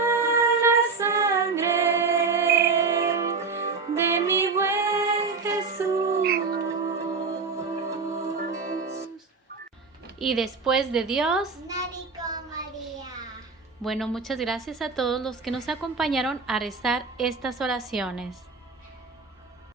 la sangre de mi buen Jesús. Y después de Dios, nadie como María. bueno, muchas gracias a todos los que nos acompañaron a rezar estas oraciones.